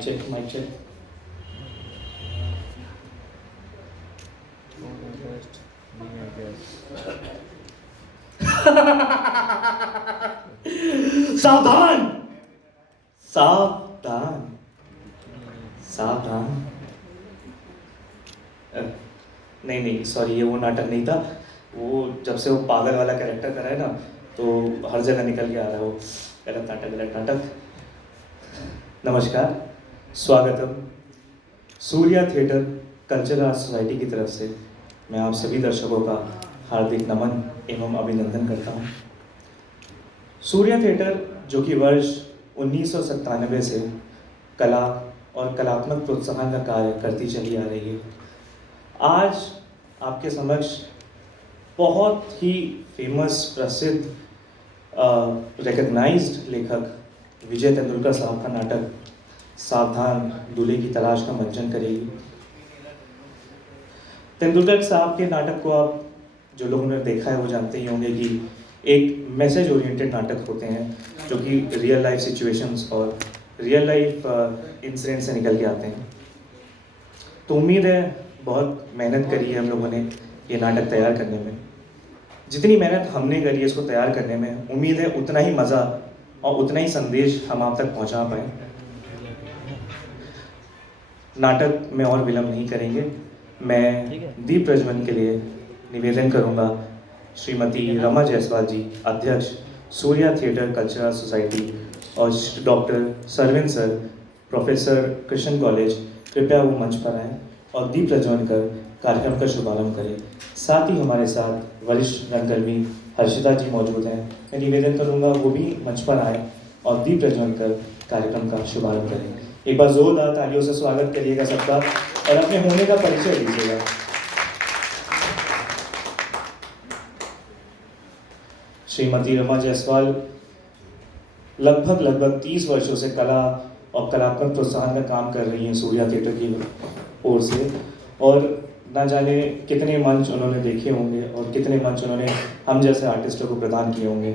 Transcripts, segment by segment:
Check, mic check. सावधान सावधान सावधान। नहीं नहीं सॉरी, ये वो नाटक नहीं था। वो जब से वो पागल वाला कैरेक्टर करा है ना, तो हर जगह निकल के आ रहा है वो। गलत नाटक, गलत नाटक। नमस्कार, स्वागतम। Surya theatre cultural art society की तरफ से मैं आप सभी दर्शकों का हार्दिक नमन एवं अभिनंदन करता हूँ। सूर्या थिएटर जो कि वर्ष 1997 से कला और कलात्मक प्रोत्साहन का कार्य करती चली आ रही है, आज आपके समक्ष बहुत ही फेमस प्रसिद्ध रिकग्नाइज्ड लेखक विजय तेंदुलकर साहब का नाटक सावधान दूल्हे की तलाश का मंचन करेगी। तेंदुलकर साहब के नाटक को आप जो लोगों ने देखा है वो जानते ही होंगे कि एक मैसेज ओरिएंटेड नाटक होते हैं जो कि रियल लाइफ सिचुएशंस और रियल लाइफ इंसिडेंट से निकल के आते हैं। तो उम्मीद है बहुत मेहनत करी है हम लोगों ने ये नाटक तैयार करने में। जितनी मेहनत हमने करी है इसको तैयार करने में, उम्मीद है उतना ही मज़ा और उतना ही संदेश हम आप तक पहुंचा पाएँ। नाटक में और विलम्ब नहीं करेंगे। मैं दीप प्रज्वलन के लिए निवेदन करूंगा श्रीमती रमा जायसवाल जी, अध्यक्ष सूर्या थिएटर कल्चरल सोसाइटी, और doctor Sarvin sir, professor Krishna college, कृपया वो मंच पर आएँ और दीप प्रज्वलन कर कार्यक्रम का शुभारंभ करें। साथ ही हमारे साथ वरिष्ठ रंगकर्मी हर्षिता जी मौजूद हैं। मैं निवेदन करूंगा वो भी मंच पर आएँ और दीप प्रज्वलन कर कार्यक्रम का शुभारंभ करें। एक बार जोरदार तालियों से स्वागत करिएगा सबका और अपने होने का परिचय दीजिएगा। श्रीमती रमा जायसवाल लगभग 30 वर्षों से कला और कलात्मक प्रोत्साहन का काम कर रही हैं सूर्या थिएटर की ओर से, और ना जाने कितने मंच उन्होंने देखे होंगे और कितने मंच उन्होंने हम जैसे आर्टिस्टों को प्रदान किए होंगे।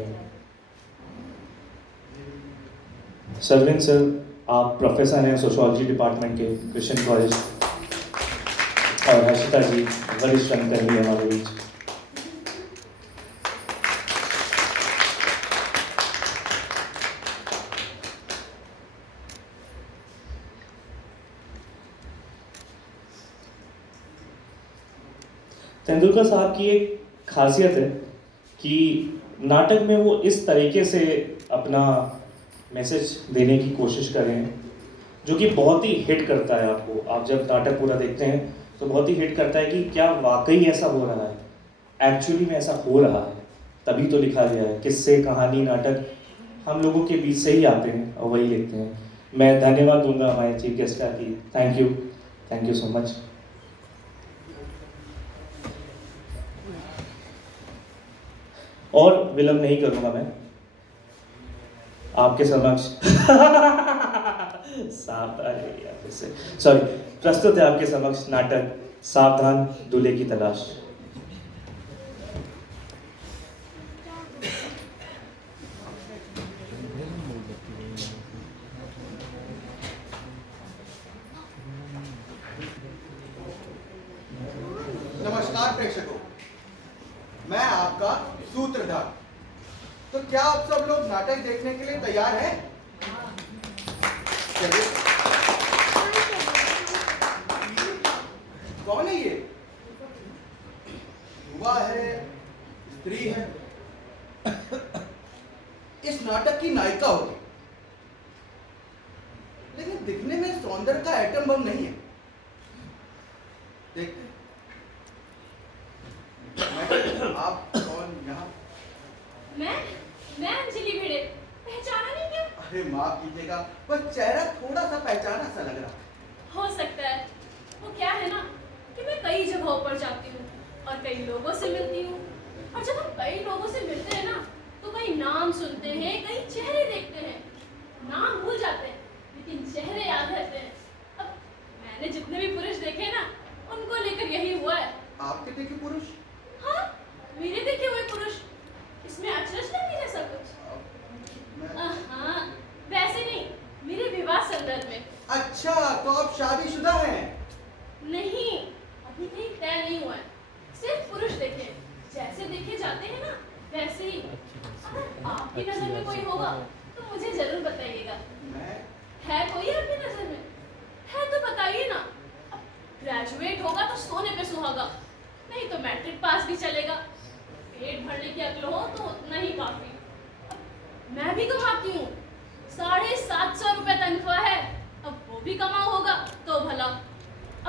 सरविन सर, आप प्रोफेसर हैं सोशियोलॉजी डिपार्टमेंट के कृष्ण कॉलेज, और हर्षिता जी वरिष्ठ रंगकर्मी हमारे बीच। तेंदुलकर साहब की एक खासियत है कि नाटक में वो इस तरीके से अपना मैसेज देने की कोशिश करें जो कि बहुत ही हिट करता है। आपको, आप जब नाटक पूरा देखते हैं तो बहुत ही हिट करता है कि क्या वाकई ऐसा हो रहा है, एक्चुअली में ऐसा हो रहा है, तभी तो लिखा गया है। किस्से, कहानी, नाटक हम लोगों के बीच से ही आते हैं और वही लिखते हैं। मैं धन्यवाद दूंगा हमारे चीफ गेस्ट का कि थैंक यू सो मच। और विलम्ब नहीं करूंगा मैं आपके समक्ष प्रस्तुत है आपके समक्ष नाटक सावधान दूल्हे की तलाश। नमस्कार प्रेक्षकों, मैं आपका सूत्रधार। तो क्या आप सब लोग नाटक देखने के लिए तैयार हैं? चलिए। कौन है ये? युवा है, स्त्री है, इस नाटक की नायिका होगी, लेकिन दिखने में सौंदर्य का एटम बम नहीं है। देखते हैं। आप कौन? यहाँ मैं अंजलि भिड़े। पहचाना नहीं क्या? अरे माफ कीजिएगा, बस चेहरा थोड़ा सा पहचाना सा लग रहा। हो सकता है। वो क्या है ना कि मैं कई जगहों पर जाती हूँ और कई लोगों से मिलती हूँ, और जब हम कई लोगों से मिलते हैं ना तो कई नाम सुनते हैं, कई चेहरे देखते हैं। नाम भूल जाते हैं लेकिन चेहरे याद रहते हैं। अब मैंने जितने भी पुरुष देखे ना उनको लेकर यही हुआ है। आपके देखे पुरुष? हाँ, मेरे देखे हुए पुरुष। इसमें अचरज नहीं जैसा कुछ? हाँ, वैसे नहीं, मेरे विवाह संदर्भ में। अच्छा अच्छा, तो आप शादीशुदा हैं? नहीं, अभी कहीं तय नहीं हुआ है। सिर्फ पुरुष देखे, जैसे देखे जाते हैं ना, वैसे ही। अगर आपकी नजर में कोई होगा तो मुझे जरूर बताइएगा। मैं है कोई आपकी नजर में? है तो बताइए ना। अब ग्रेजुएट होगा तो सोने पे सुहागा, नहीं तो मैट्रिक पास भी चलेगा। पेट भरने की अक्ल हो तो उतना ही काफी। अब मैं भी कमाती हूँ, 750 रुपए तनख्वाह है। अब वो भी कमा होगा तो भला।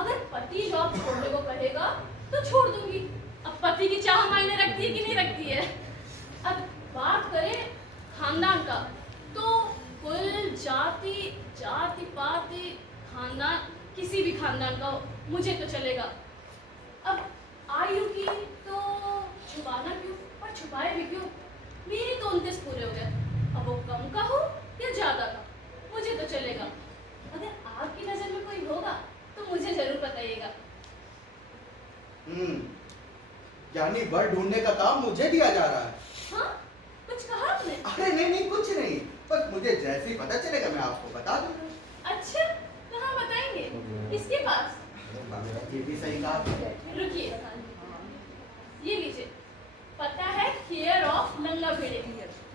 अगर पति जॉब छोड़ने को कहेगा तो छोड़ दूंगी। अब पति की चाह मायने रखती है कि नहीं रखती है। अब बात करें खानदान का, तो कुल जाति जाति पाति खानदान, किसी भी खानदान का हो मुझे तो चलेगा। अब आयु की तो छुपाना क्यों, और छुपाए भी क्यों। मेरी तो 29 पूरे हो गए। अब वो कम का हो या ज्यादा का, मुझे तो चलेगा। अगर आपकी नजर में कोई होगा तो मुझे जरूर बताइएगा। यानी वर ढूंढने का काम मुझे दिया जा रहा है। हाँ, कुछ कहा आपने? अरे नहीं नहीं, कुछ नहीं, बस मुझे जैसे ही पता चलेगा मैं आपको बता दूंगा। अच्छा, कहाँ बताएंगे? किसके पास? ये भी सही कहा। रुकिए, ये लीजिए, पता है केयर ऑफ लंगा भिड़े।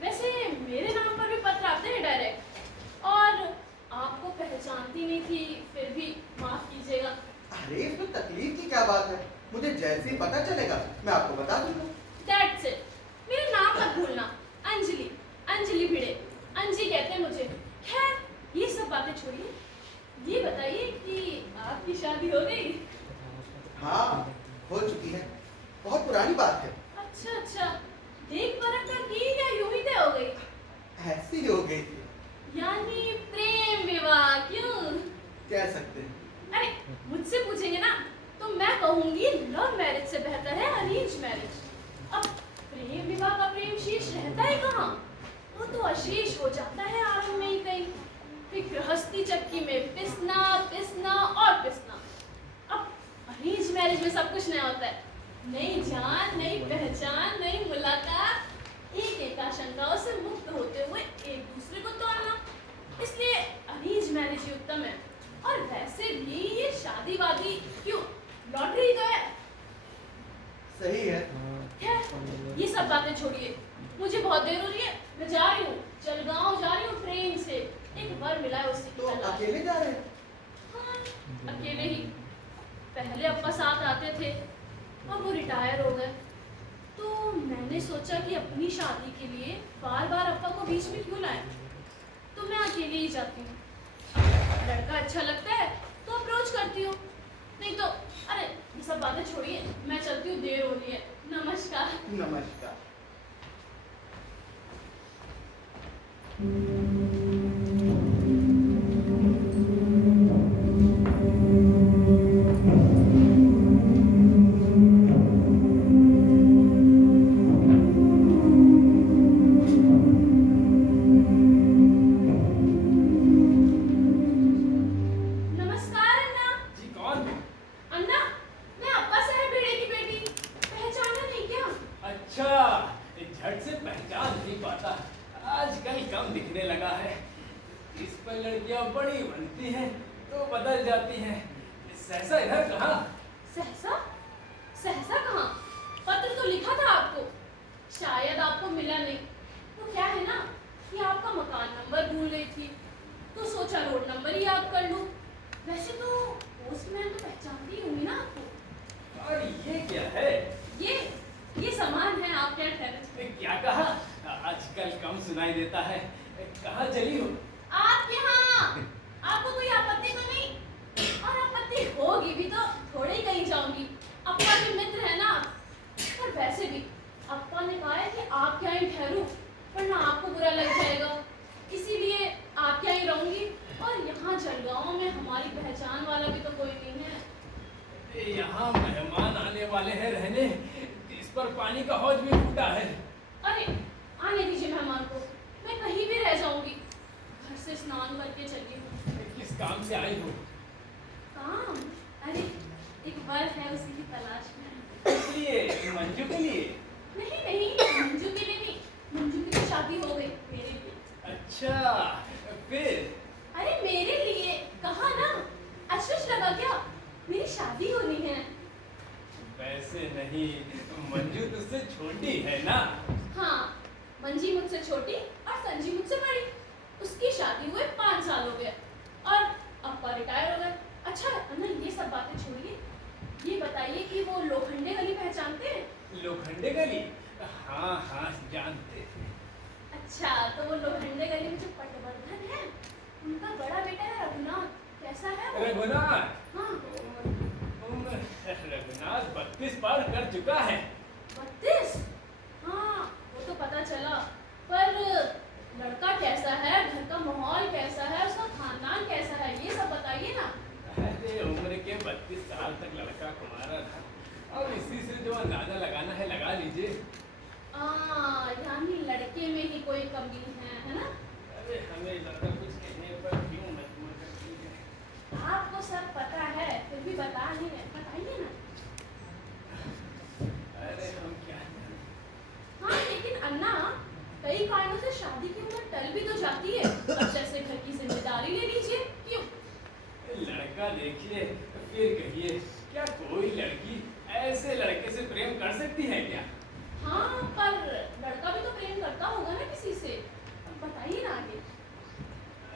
वैसे मेरे नाम पर भी पत्र आते हैं डायरेक्ट, और आपको पहचानती नहीं थी, फिर भी माफ कीजिएगा। अरे इसमें तकलीफ की क्या बात है, मुझे जैसे ही पता चलेगा मैं आपको बता दूंगा। That's it. मेरा नाम मत भूलना, अंजलि, अंजलि भिड़े। अंजी कहते हैं मुझे। खैर ये सब बातें छोड़िए, ये बताइए कि आपकी शादी हो गई? हाँ, हो चुकी है, बहुत पुरानी बात है। अच्छा अच्छा, देख परख कर की या यूं ही तय हो गई? ऐसी हो गई थी, यानी प्रेम विवाह, क्यों? कह सकते हैं। अरे मुझसे पूछेंगे ना तो मैं कहूंगी लव मैरिज से बेहतर है अरेंज मैरिज। अब प्रेम विवाह का प्रेम शेष रहता है कहाँ, वो तो अशेष हो जाता है आरंभ में ही कहीं। फिर गृहस्थी चक्की में पिसना पिसना और पिसना। अब अरेंज मैरिज में सब कुछ नया होता है, नई जान, नई पहचान, नई मुलाकात, एक एक आशंकाओं से मुक्त होते हुए एक दूसरे को तोड़ना। इसलिए अरेंज मैरिज ही उत्तम है। और वैसे भी ये शादी वादी क्यों, लॉटरी तो है। सही है। खैर ये सब बातें छोड़िए, मुझे बहुत देर हो रही है, मैं जा रही हूँ, जलगांव जा रही हूँ ट्रेन से। एक वर मिला है उससे तो अकेले जा रहे हैं? हाँ, अकेले ही। पहले अप्पा साथ आते थे, अब वो रिटायर हो गए। तो मैंने सोचा कि अपनी शादी के लिए बार बार अप्पा को बीच में क्यों लाएं, तो मैं अकेले ही जाती हूँ। लड़का अच्छा लगता है तो अप्रोच करती हूँ, नहीं तो अरे ये सब बातें छोड़िए, मैं चलती हूँ, देर हो रही है। नमस्कार। नमस्कार। नमस्कार अन्ना। जी कौन? अन्ना, मैं अप्पा साहब भिड़े की बेटी, पहचाना नहीं क्या? अच्छा, झट से पहचान नहीं पाता, आजकल कम दिखने लगा है। इस पर लड़कियां बड़ी बनती हैं तो बदल जाती हैं। सहसा इधर कहाँ? सहसा? सहसा कहाँ? पत्र तो लिखा था आपको, शायद आपको मिला नहीं। वो क्या है ना कि आपका मकान नंबर भूल गई थी, तो सोचा रोड नंबर ही याद कर लूं। वैसे तो पोस्टमैन तो पहचानती ही होंगी ना आपको। और ये क्या है? ये सामान है आपके ठहरे। क्या कहा? आजकल कम सुनाई देता है। कहाँ चली हो? आपके यहाँ आपको कोई आपत्ति तो नहीं? और आपत्ति होगी भी तो थोड़े ही कहीं जाऊंगी, अप्पा के मित्र है ना। और वैसे भी अप्पा ने कहा है कि आपके यहाँ ही ठहरूं, वरना आपको बुरा लग जाएगा, इसीलिए आपके यहाँ ही रहूंगी। और यहाँ जलगांव में हमारी पहचान वाला भी तो कोई नहीं है। यहाँ मेहमान आने वाले हैं रहने, इस पर पानी का हौज भी फूटा है। अरे आने दीजिए मेहमान को, मैं कहीं भी रह जाऊंगी। घर से स्नान करके चलिए। किस काम से आई हो? काम? अरे एक वर है, उसी की तलाश में। इसलिए मंजू के लिए? नहीं नहीं, मंजू के लिए नहीं, मंजू की तो शादी हो गई, मेरे लिए। अच्छा, फिर? अरे मेरे लिए कहा ना, वैसे नहीं, मंजू तुझसे छोटी है ना? हाँ, मंजी मुझसे छोटी और संजी मुझसे बड़ी। उसकी शादी हुए 5 साल हो गए और अप्पा रिटायर हो गए। अच्छा अन्ना, ये सब बातें छोड़िए, ये बताइए कि वो लोखंडे गली पहचानते हैं? लोखंडे गली? हाँ हाँ जानते हैं। अच्छा, तो वो लोखंडे गली में जो पटवर्धन है, उनका बड़ा बेटा है रघुनाथ, कैसा है वो? रघुनाथ? हाँ। रघुनाथ 32 पार कर चुका है। 32? हाँ, वो तो पता चला, पर लड़का कैसा है, घर का माहौल कैसा है, उसका खानदान कैसा है, ये सब बताइए ना। अरे उम्र के 32 साल तक लड़का कुमारा था, अब इसी से जो अंदाजा लगाना है लगा लीजिए। यानी लड़के में ही कोई कमी है ना? अरे हमें ज्यादा कुछ कहने पर क्यों मजबूर करती है? आपको सब पता है, फिर भी बता नहीं रहे, बताइए ना। अरे हम क्या जाने। हाँ, लेकिन अन्ना, कई कारणों से शादी की उम्र टल भी तो जाती है। अब जैसे घर की जिम्मेदारी ले लीजिए, क्यों? लड़का देखिए फिर कहिए, क्या कोई लड़की ऐसे लड़के से प्रेम कर सकती है क्या? हाँ, पर लड़का भी तो प्रेम करता होगा ना किसी से। अब बताइए ना आगे।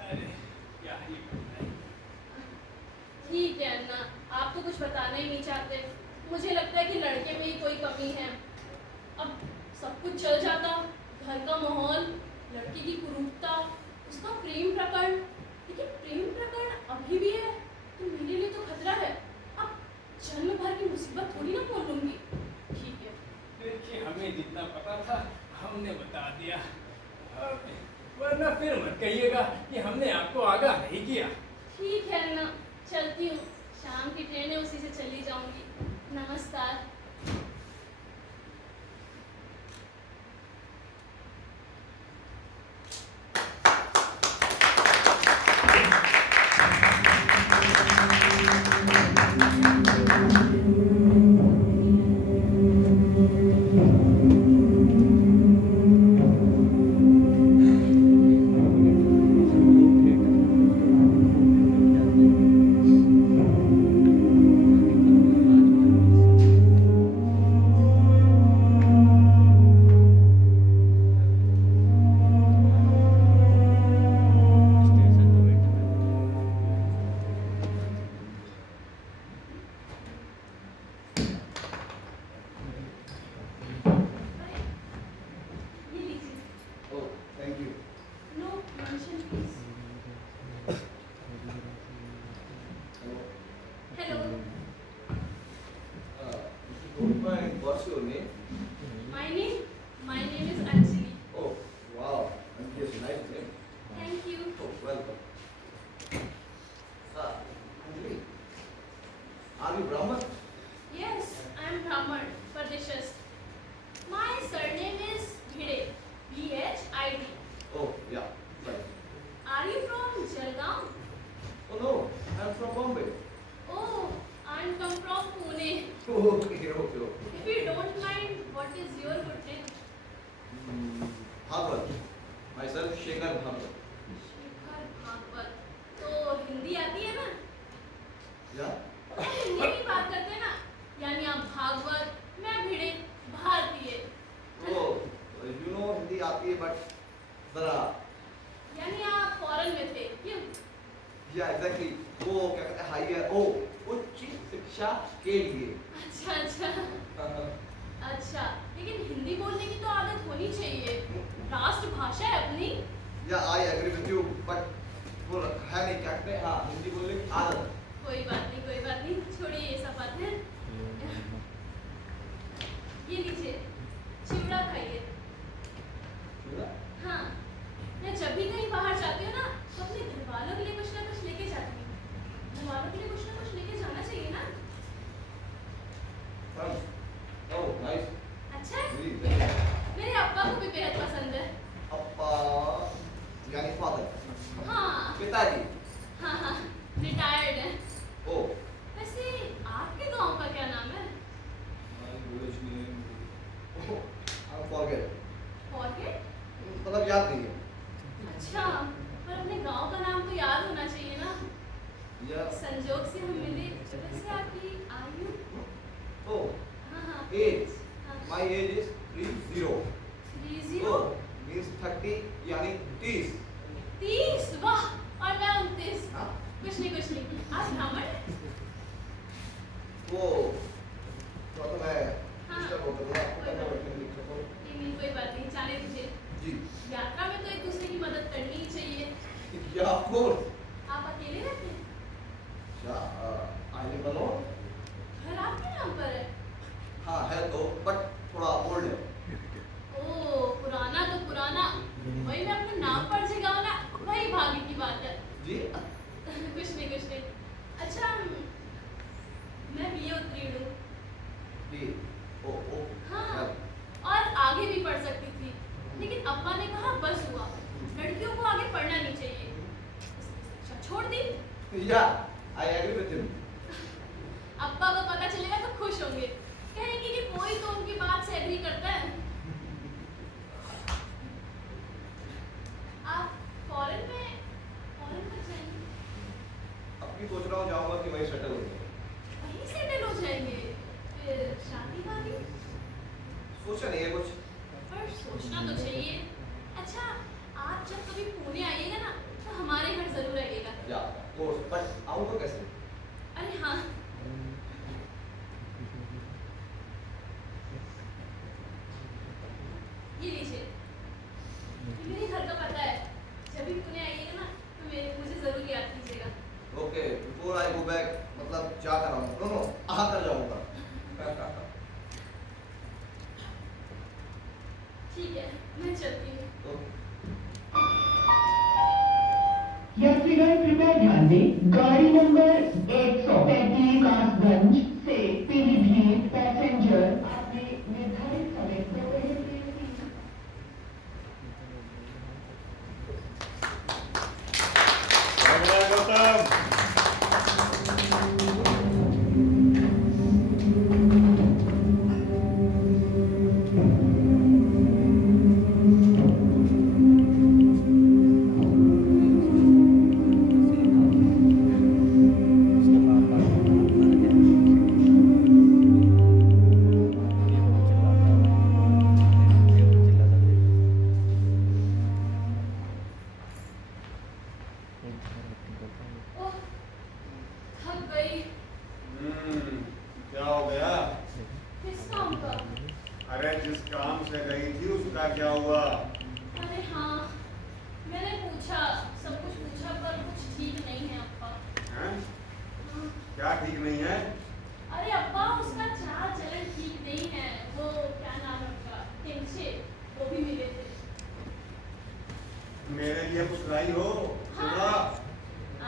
अरे क्या ही बताएं। ठीक है अन्ना, आप तो कुछ बताना ही नहीं चाहते। मुझे लगता है कि लड़के में ही कोई कमी है। अब सब कुछ चल जाता, घर का माहौल, लड़की की कुरूपता, उसका प्रेम प्रकरण, लेकिन प्रेम प्रकरण अभी भी है तो मेरे लिए तो खतरा है। अब जन्म भर की मुसीबत थोड़ी ना बोल लूंगी। ठीक है। देखिए हमें जितना पता था हमने बता दिया, वरना फिर मत कहिएगा कि हमने आपको आगाह नहीं किया। ठीक है अन्ना, चलती हूँ। शाम की ट्रेन है, उसी से चली जाऊंगी। नमस्कार। What's your name? My name is Anjali. Oh, wow. Anjali, nice name. Thank you. Oh, welcome. Anjali, are you Brahman? Yes, I am Brahman, Pardeshas. My surname is Bhide, Bhid. Oh, yeah, right. Are you from Jalgaon? Oh, no, I'm from Bombay. Oh, I come from Pune. Okay, okay. If you don't mind, what is your good name? Bhagwat. Myself, Shekhar Bhagwat. Shekhar Bhagavat. तो हिंदी आती है ना? Yeah? तो हिंदी में बात करते हैं ना? यानी आप भागवत, मैं भिड़े, भारतीय। Oh, you know Hindi आती है, but जरा यानी आप फॉरेन में थे, क्यों? या एग्जैक्टली वो क्या कहते हैं हायर उच्च शिक्षा के लिए अच्छा। अच्छा, लेकिन हिंदी बोलने की तो आदत होनी चाहिए। राष्ट्रभाषा है अपनी। या I agree with you but वो है नहीं क्या कहते हैं हाँ हिंदी बोलने की आदत कोई बात नहीं, छोड़िए ये सब बातें। ये लीजिए, चिवड़ा खाइए। हाँ, मैं जब भी कहीं बाहर जाती हूँ ना, तो अपने घर वालों के लिए कुछ ना कुछ लेके जाती हूँ। घर वालों के लिए कुछ ना कुछ लेके जाना चाहिए ना? ओह नाइस अच्छा है? मेरे अब्बा को भी बेहद पसंद है। अप्पा यानी फादर हाँ, पिताजी हाँ, रिटायर्ड है। ओ वैसे आपके गांव का क्या नाम है? Forget forget? मतलब याद नहीं है अच्छा, पर अपने गांव का नाम तो याद होना चाहिए ना? या संजोग से हम मिले। वैसे आपकी आयु? ओ हाँ, हाँ। एज हाँ। माय एज इज 30 30 मींस 30 यानी 30 30 वाह और मैं 29 हाँ? कुछ नहीं आज ब्राह्मण है वो तो मैं हाँ। डिस्टर्ब हो गया कोई आपको बात बैठने के लिए तो नहीं कोई बात नहीं जाने दीजिए जी यात्रा में तो एक दूसरे की मदद करनी ही चाहिए या ऑफ कोर्स आप अकेले रहते हैं क्या आई लिव अलोन घर आपके नाम पर है हाँ है तो बट थोड़ा ओल्ड है ओ पुराना तो पुराना वही मैं अपना नाम पर जगह ना वही भाग्य की बात है जी कुछ नहीं अच्छा मैं बीए उत्तीर्ण हूँ जी ओ हाँ और आगे भी पढ़ सकती थी लेकिन अप्पा ने कहा बस हुआ लड़कियों को आगे पढ़ना नहीं चाहिए अच्छा, छोड़ दी या आई एग्री विद हिम अप्पा को पता चलेगा तो खुश होंगे कहेंगे कि कोई तो उनकी बात से एग्री करता है आप फॉरेन में जाएंगे अब भी सोच रहा हूँ जाऊंगा कि वहीं सेटल हो जाऊँ वहीं सेटल हो जाएंगे फिर शादी वादी सोचा नहीं है कुछ पर सोचना तो चाहिए अच्छा आप जब कभी पुणे आइएगा ना तो हमारे घर जरूर आइएगा या कोर्स बट आऊँ तो कैसे अरे हाँ ये लीजिए ये मेरे घर का पता है जब भी पुणे आइएगा ना तो मुझे जरूर याद कीजिएगा okay before I go back मतलब जा कर आऊँ नो आकर जाऊँगा ठीक है मैं चलती हूँ यात्रीगण कृपया ध्यान दें गाड़ी नंबर 135 कासगंज से पीलीभीत पैसेंजर अपने निर्धारित समय से पहले ओह थक गई क्या हो गया? किस काम का अरे जिस काम से गई थी उसका क्या हुआ? अरे हाँ मैंने पूछा सब कुछ पूछा पर कुछ ठीक नहीं है अप्पा हैं? हाँ। क्या ठीक नहीं है? अरे अप्पा उसका चाल चलन ठीक नहीं है वो क्या नाम है उसका टिंचे वो भी मिले थे मेरे लिए कुछ लाई हो? हाँ। सुना?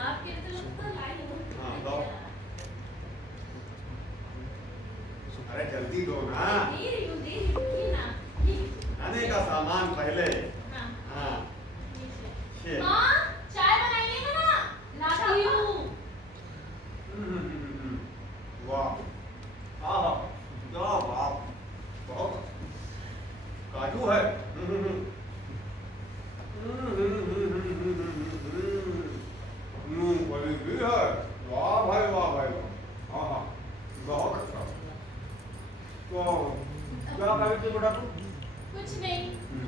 आपके तो लाई हो हाँ, दो। अरे जल्दी दो ना। दे रही हूँ ये ना ये खाने का सामान पहले। हाँ हाँ। ये। माँ चाय बनाइएगा ना लाती हूँ वाह आहा क्या बात बहुत काजू है मूंगफली भी है वाह भाई वाह आहा बहुत अच्छा तो क्या कर रही थी बेटा तुम कुछ नहीं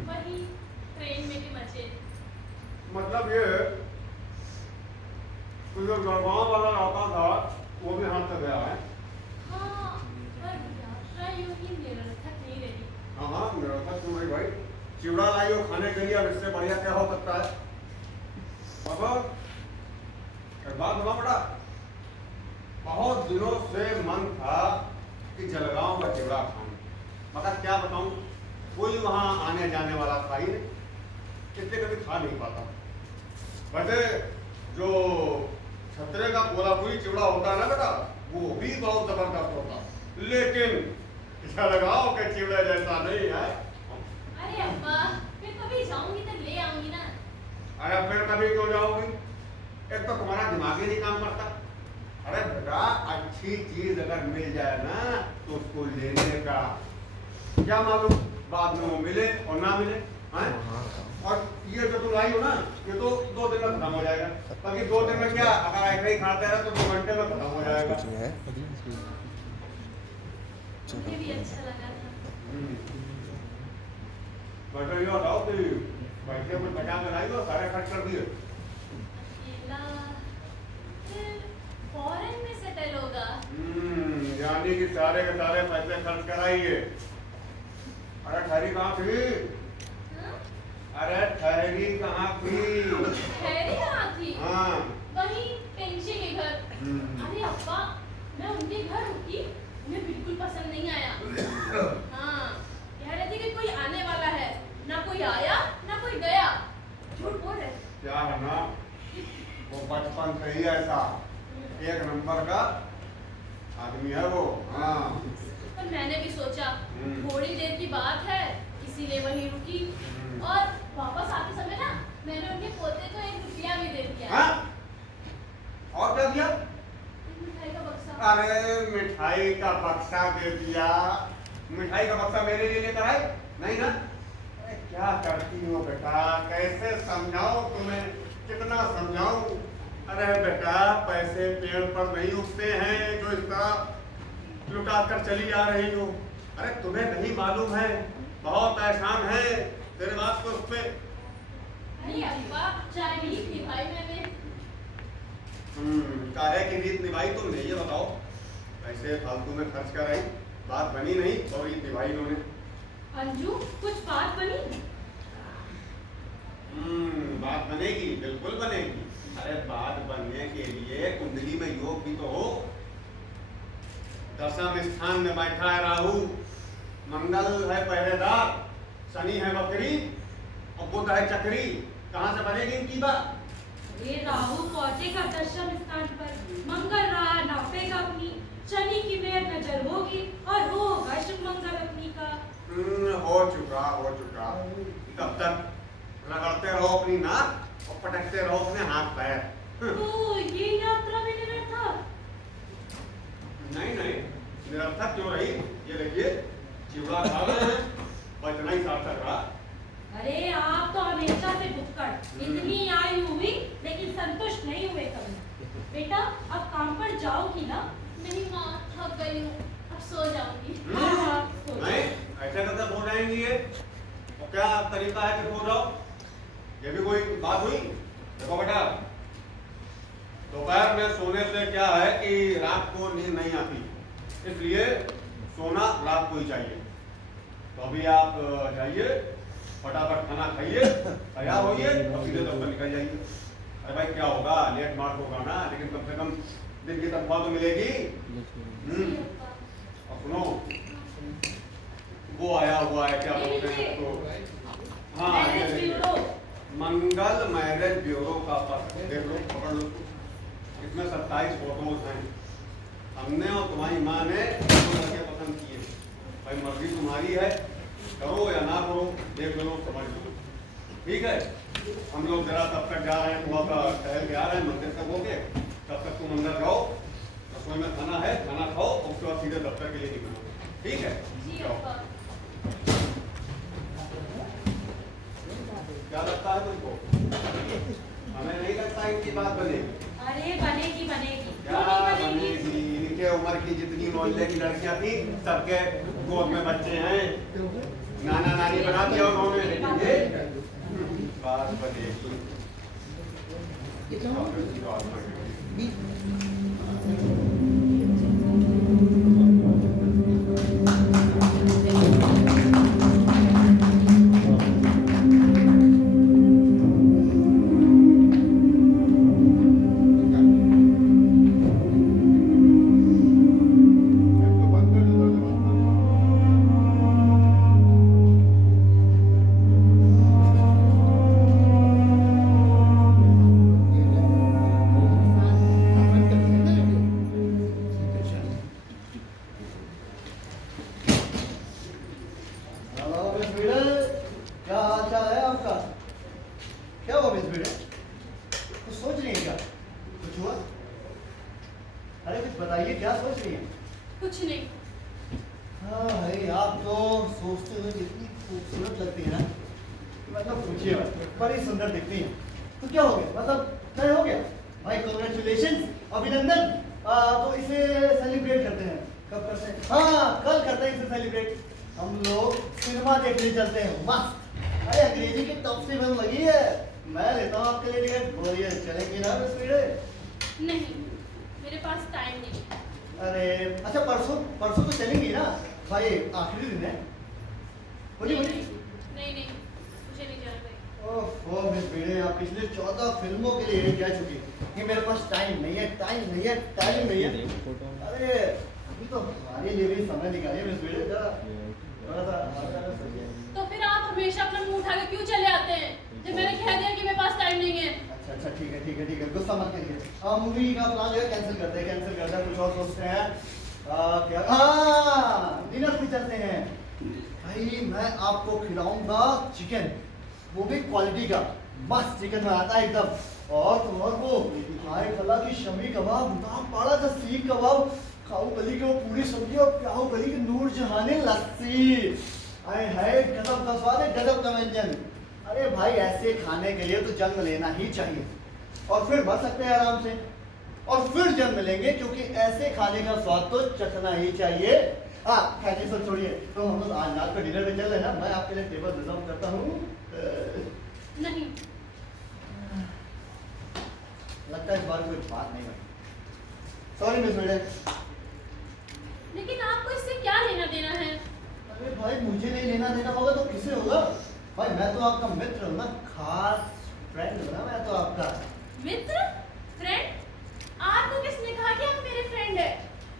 वही ट्रेन में के मजे मतलब ये तो जो गढ़गांव वाला आता था वो भी यहाँ तक गया है हाँ पर यात्रा यूं ही निरर्थक नहीं रही हाँ मेरा था क्यों नहीं भाई चिवड़ा लाई हो खाने के लिए अब इससे बढ़िया क्या हो सकता है बाबा एक बात बताओ बेटा बहुत दिनों से मन था कि जलगांव का चिवड़ा खाऊं मगर क्या बताऊं कोई वहां आने जाने वाला था ही नहीं इसलिए कभी खा नहीं पाता वैसे जो छतरे का कोल्हापुरी चिवड़ा होता है ना बेटा वो भी बहुत जबरदस्त होता लेकिन जलगांव के चिवड़े जैसा नहीं है अरे अब्बा मैं कभी जाऊंगी तो ले आऊंगी ना अरे फिर कभी क्यों जाओगी एक तो तुम्हारा दिमाग ही नहीं काम करता अरे बेटा अच्छी चीज अगर मिल जाए ना तो उसको लेने का क्या मालूम बाद में वो मिले और ना मिले हैं और ये जो तुम लाई हो ना ये तो 2 दिन में खत्म हो जाएगा बाकी 2 दिन में क्या अगर ऐसे ही खाते रहे तो 2 घंटे में खत्म हो जाएगा मुझे भी अच्छा लगा था। बट ये बताओ कि पैसे कुछ बचा कर आई हो, सारे खर्च कर दिए? अकेला फिर फॉरेन में सेटल होगा। यानी कि सारे के सारे पैसे खर्च कराइए। अरे ठहरी कहाँ थी? हाँ? अरे ठहरी कहाँ थी? ठहरी कहाँ थी? हाँ। वहीं पेंशे के घर। अरे अब्बा, मैं उनके घर रुकी, उन्हें बिल्कुल पसंद नहीं आया। हाँ, कह रहे थे कि कोई आने वाला है, ना कोई आया ना कोई गया। झूठ बोल रहे। क्या है ना, वो बचपन से ही ऐसा एक नंबर का आदमी है वो। हाँ। पर मैंने भी सोचा थोड़ी देर की बात है, इसीलिए वहीं रुकी। और वापस आते समय ना मैंने उनके पोते को 1 रुपया भी दे दिया। हाँ? और क्या दिया? मिठाई का बक्सा। अरे मिठाई का बक्सा दे दिया? मिठाई का बक्सा मेरे लिए लेकर आए? नहीं ना? अरे क्या करती हो बेटा, कैसे समझाऊं तुम्हें, कितना समझाऊं? अरे बेटा, पैसे पेड़ पर नहीं उगते हैं जो इस तरह लुटा कर चली आ रही हो। अरे तुम्हें नहीं मालूम है, बहुत एहसान है तेरे बात को उस पे। अरे अब्बा, चाय निभाई मैंने। काहे की रीत निभाई तुमने, ये बताओ? पैसे फालतू में खर्च कर आई, बात बनी नहीं और रीत निभाई इन्होंने। अंजू, कुछ बात बनी? बात बनेगी, बिल्कुल बनेगी। अरे बात बनने के लिए कुंडली में योग भी तो हो। 10वें स्थान में बैठा है राहु, मंगल है पहरेदार, शनि है बकरी और बुध है चक्री। कहाँ से बनेगी इनकी बात? ये राहु पहुंचेगा 10वें स्थान पर, मंगल रहा नापेगा अपनी, शनि की मेहर नजर होगी और होगा शुभ मंगल अपनी का। हो चुका। तब तक रगड़ते रहो अपनी नाक और पटकते रहो अपने हाथ पैर। तो ये यात्रा भी निरर्थक? नहीं, निरर्थक क्यों रही? ये देखिए, चिवड़ा खा रहे हैं और इतना ही सार्थक रहा। अरे आप तो हमेशा से भुक्कड़, इतनी आयु हुई लेकिन संतुष्ट नहीं हुए कभी। बेटा अब काम पर जाओगी ना? नहीं माँ, थक गई हूँ, अब सो जाऊंगी। हाँ, सो जाओ। नहीं, ऐसे कैसे हो जाएंगी ये? और क्या तरीका है कि हो जाओ? ये भी कोई बात हुई? देखो बेटा, दोपहर में सोने से क्या है कि रात को नींद नहीं आती, इसलिए सोना रात को ही चाहिए। तो अभी आप जाइए, फटाफट खाना खाइए, तैयार होइए और सीधे दफ्तर निकल जाइए। अरे भाई क्या होगा, लेट मार्क होगा ना, लेकिन कम से कम दिन की तनख्वाह तो मिलेगी। और सुनो, वो आया हुआ है, क्या बोलते हैं तो, हाँ, मैरिज ब्यूरो। मंगल मैरिज ब्यूरो का पत्र देख लो, पकड़ लो। इसमें 27 फोटोज हैं। हमने और तुम्हारी माँ ने दो लड़के पसंद किए। भाई मर्जी तुम्हारी है, करो या ना करो, देख लो, समझ लो, ठीक है? हम लोग जरा तब तक जा रहे हैं, थोड़ा सा टहल के आ रहे हैं, मंदिर तक होके। तब तक तुम अंदर जाओ, रसोई में खाना है, खाना खाओ, उसके बाद सीधे दफ्तर के लिए निकलो, ठीक है? जी जाओ। अब्बा। क्या लगता है तुमको? हमें नहीं लगता इनकी बात बनेगी। अरे बनेगी। क्या क्यों नहीं बनेगी? बनेगी? इनके उम्र की जितनी मोहल्ले की लड़कियां थी, सबके गोद में बच्चे हैं, नाना नानी बना दिया उन्होंने, लेकिन ये बात बनेगी। बात बनेगी। बताइए क्या सोच रही हैं? कुछ नहीं। हाँ भाई आप तो सोचते हुए जितनी खूबसूरत लगती है ना, मतलब पूछिए मत, बड़ी सुंदर दिखती हैं। तो क्या हो गया, मतलब तय हो गया? भाई कॉन्ग्रेचुलेशन, अभिनंदन। तो इसे सेलिब्रेट करते हैं। कब करते हैं? हाँ, कल करते हैं इसे सेलिब्रेट। हम लोग सिनेमा देखने चलते हैं, मस्त। अरे अंग्रेजी की टॉप सी फिल्म लगी है, मैं लेता हूँ आपके लिए टिकट। बोलिए, चलेंगी ना मिस वीडे? नहीं, मेरे पास टाइम नहीं है। अरे अच्छा, परसों परसों तो चलेंगी ना भाई, आखिरी दिन है। बोलिए नहीं, बोलिए। नहीं नहीं, मुझे नहीं जाना कहीं। ओह मिस वीडे, आप पिछले 14 फिल्मों के लिए कह चुकी कि मेरे पास टाइम नहीं है, टाइम नहीं है, टाइम नहीं है। अरे अभी तो हमारे लिए भी समय निकालिए मिस वीडे, जरा थोड़ा सा हमारे साथ सही है। तो फिर आप हमेशा अपना मुंह उठा के क्यों चले आते हैं जब मैंने कह दिया कि मेरे पास टाइम नहीं है? अच्छा अच्छा, ठीक है ठीक है ठीक है, गुस्सा मत करिए। मूवी का प्लान जो है कैंसिल करते हैं, कुछ और सोचते हैं। क्या, हाँ डिनर पे चलते हैं। भाई मैं आपको खिलाऊंगा चिकन, वो भी क्वालिटी का, मस्त चिकन में आता है एकदम। और तुम्हारे को हाय कला की शमी कबाब, नाम पाड़ा का सीख कबाब, खाऊ गली की वो पूरी सब्जी और प्याऊ गली की नूर जहानी लस्सी। आए हाय गजब का स्वाद है, गजब का व्यंजन। अरे भाई ऐसे खाने के लिए तो जन्म लेना ही चाहिए, और फिर मर सकते हैं आराम से, और फिर जन्म लेंगे, क्योंकि ऐसे खाने का स्वाद तो चखना ही चाहिए। हाँ खैर सब छोड़िए, तो हम लोग आज रात को डिनर पे चल रहे हैं ना, मैं आपके लिए टेबल रिजर्व करता हूँ। नहीं, लगता है इस बार कोई बात नहीं बनी, सॉरी मिस वीडे। लेकिन आपको इससे क्या लेना देना है? अरे भाई मुझे नहीं लेना देना होगा तो किसे होगा? भाई मैं तो आपका मित्र हूँ ना, खास फ्रेंड हूँ ना मैं तो आपका। मित्र? फ्रेंड? आपको किसने कहा कि आप मेरे फ्रेंड है?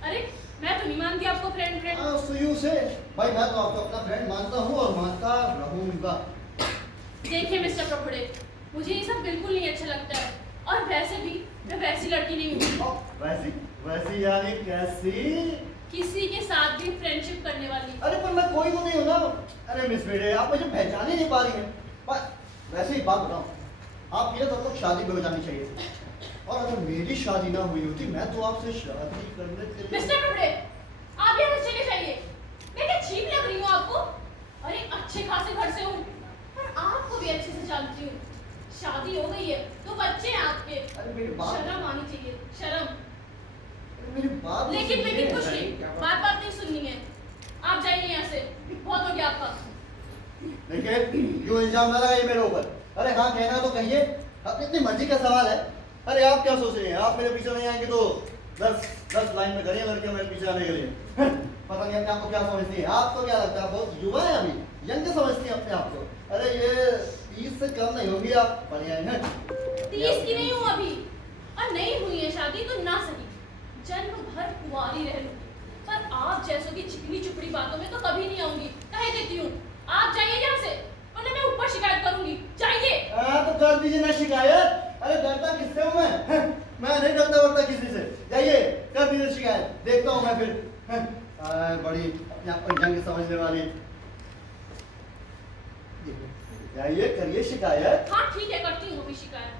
अरे मैं तो नहीं मानती आपको फ्रेंड फ्रेंड। हाँ सुयू से भाई, मैं तो आपको अपना फ्रेंड मानता हूँ और मानता रहूँगा। देखिए मिस्टर कपड़े, मुझे ये सब बिल्कुल नहीं अच्छा लगता है, और वैसे भी मैं वैसी लड़की नहीं हूँ वैसी वैसी यानी कैसी? किसी के साथ भी फ्रेंडशिप करने वाली। अरे पर मैं कोई तो नहीं हूँ ना। अरे मिस वीडे, आप मुझे पहचान ही नहीं पा रही हैं। पर वैसे ही बात बताऊँ, आपकी ना तब तक शादी भी हो जानी चाहिए, और अगर मेरी शादी ना हुई होती मैं तो आपसे शादी करने के लिए। मिस्टर कपड़े, आप यहाँ से चले जाइए। मैं क्या चीप लग रही हूँ आपको? अरे अच्छे खासे घर से हूँ, पर आपको भी अच्छे से जानती हूँ। शादी हो गई है तो बच्चे हैं आपके। अरे मेरी बात, शर्म आनी चाहिए, शर्म। मेरी बात लेकिन सुनिए। कुछ नहीं, बात बात नहीं सुननी है। आप जाइए यहाँ से, बहुत हो गया आपका। देखिए क्यों इल्जाम ना लगाइए मेरे ऊपर। अरे हाँ कहना तो कहिए, अब इतनी मर्जी का सवाल है। अरे आप क्या सोच रहे हैं, आप मेरे पीछे नहीं आएंगे तो 10 लाइन में करिए लड़कियां मेरे पीछे आने के लिए। पता नहीं अपने आपको क्या समझती है, आपको क्या लगता है बहुत युवा है अभी, यंग समझती है अपने आप को। अरे ये 30 से कम नहीं होगी आप, बढ़िया है। 30 की नहीं हूँ अभी, और नहीं हुई है शादी तो ना सही, जन्म भर कुंवारी रह लूंगी, पर आप जैसों की चिकनी चुपड़ी बातों में तो कभी नहीं आऊंगी, कह देती हूँ। आप जाइए यहाँ से, वरना मैं ऊपर शिकायत करूंगी। जाइए। तो कर दीजिए ना शिकायत। अरे डरता किससे हूँ मैं? मैं नहीं डरता वरता किसी से। जाइए कर दीजिए शिकायत, देखता हूँ मैं फिर। बड़ी अपने आप को यंग समझने वाली। जाइए करिए शिकायत। हाँ ठीक है, करती हूँ अभी शिकायत।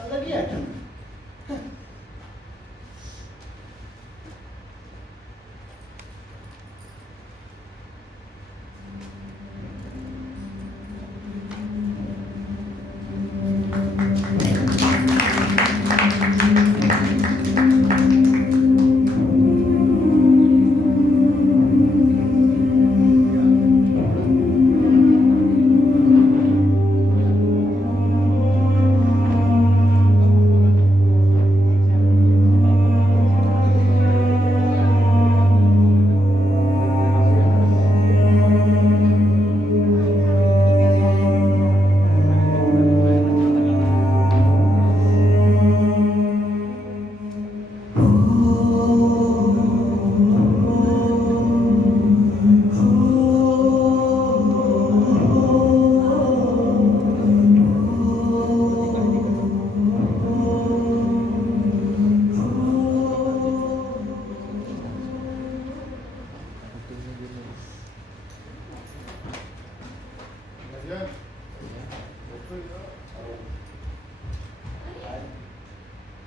अलग ही आइटम।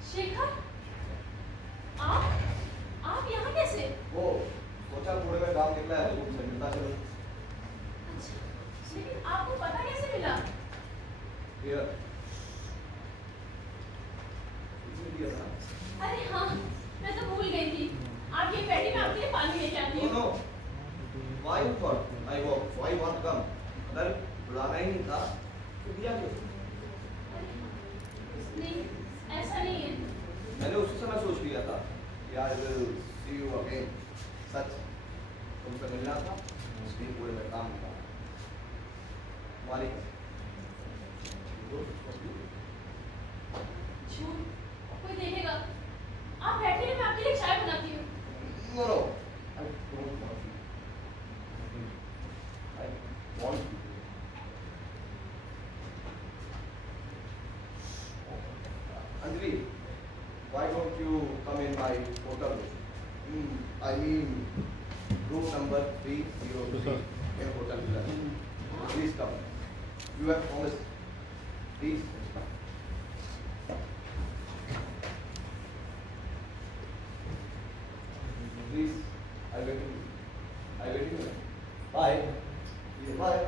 शेखर, आप यहाँ कैसे? वो सोचा थोड़े में काम निकला है, उनसे मिलता चलो। अच्छा, लेकिन आपको पता कैसे मिला? Here. इसमें दिया था। अरे हाँ, मैं तो भूल गई थी। आप ये बैठी, मैं आपके लिए पानी लेके आती नो हूँ। No, why you thought I walk? Why you want to come? अगर बुलाना ही नहीं था तो दिया क्यों? नहीं, ऐसा नहीं है। मैंने उसी समय सोच लिया था कि I will see you again. सच तुमसे मिलना था, इसलिए पूरे में काम था। हमारी झूठ, कोई देखेगा। आप बैठिए, मैं आपके लिए चाय बनाती हूँ। No, no, I don't want you. I want you. Anjali, why don't you come in my hotel room? I mean, room number 303 in Hotel Villa. Please come. You have promised. Please. Please, I wait you. I wait you. Bye. Bye.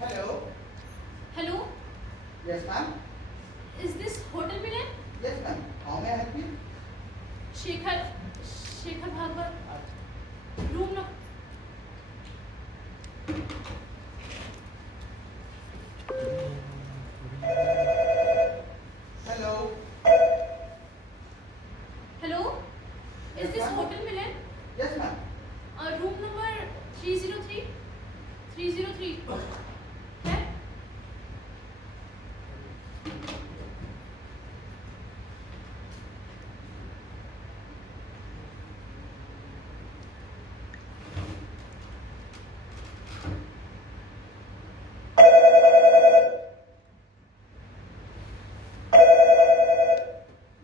Hello. Hello, Yes, ma'am. Is this hotel Milan? Yes, ma'am. How may I help you? Shekhar Bhagwat, room न Hello. Hello, is this hotel Milan? Yes, ma'am. Room number 303 है?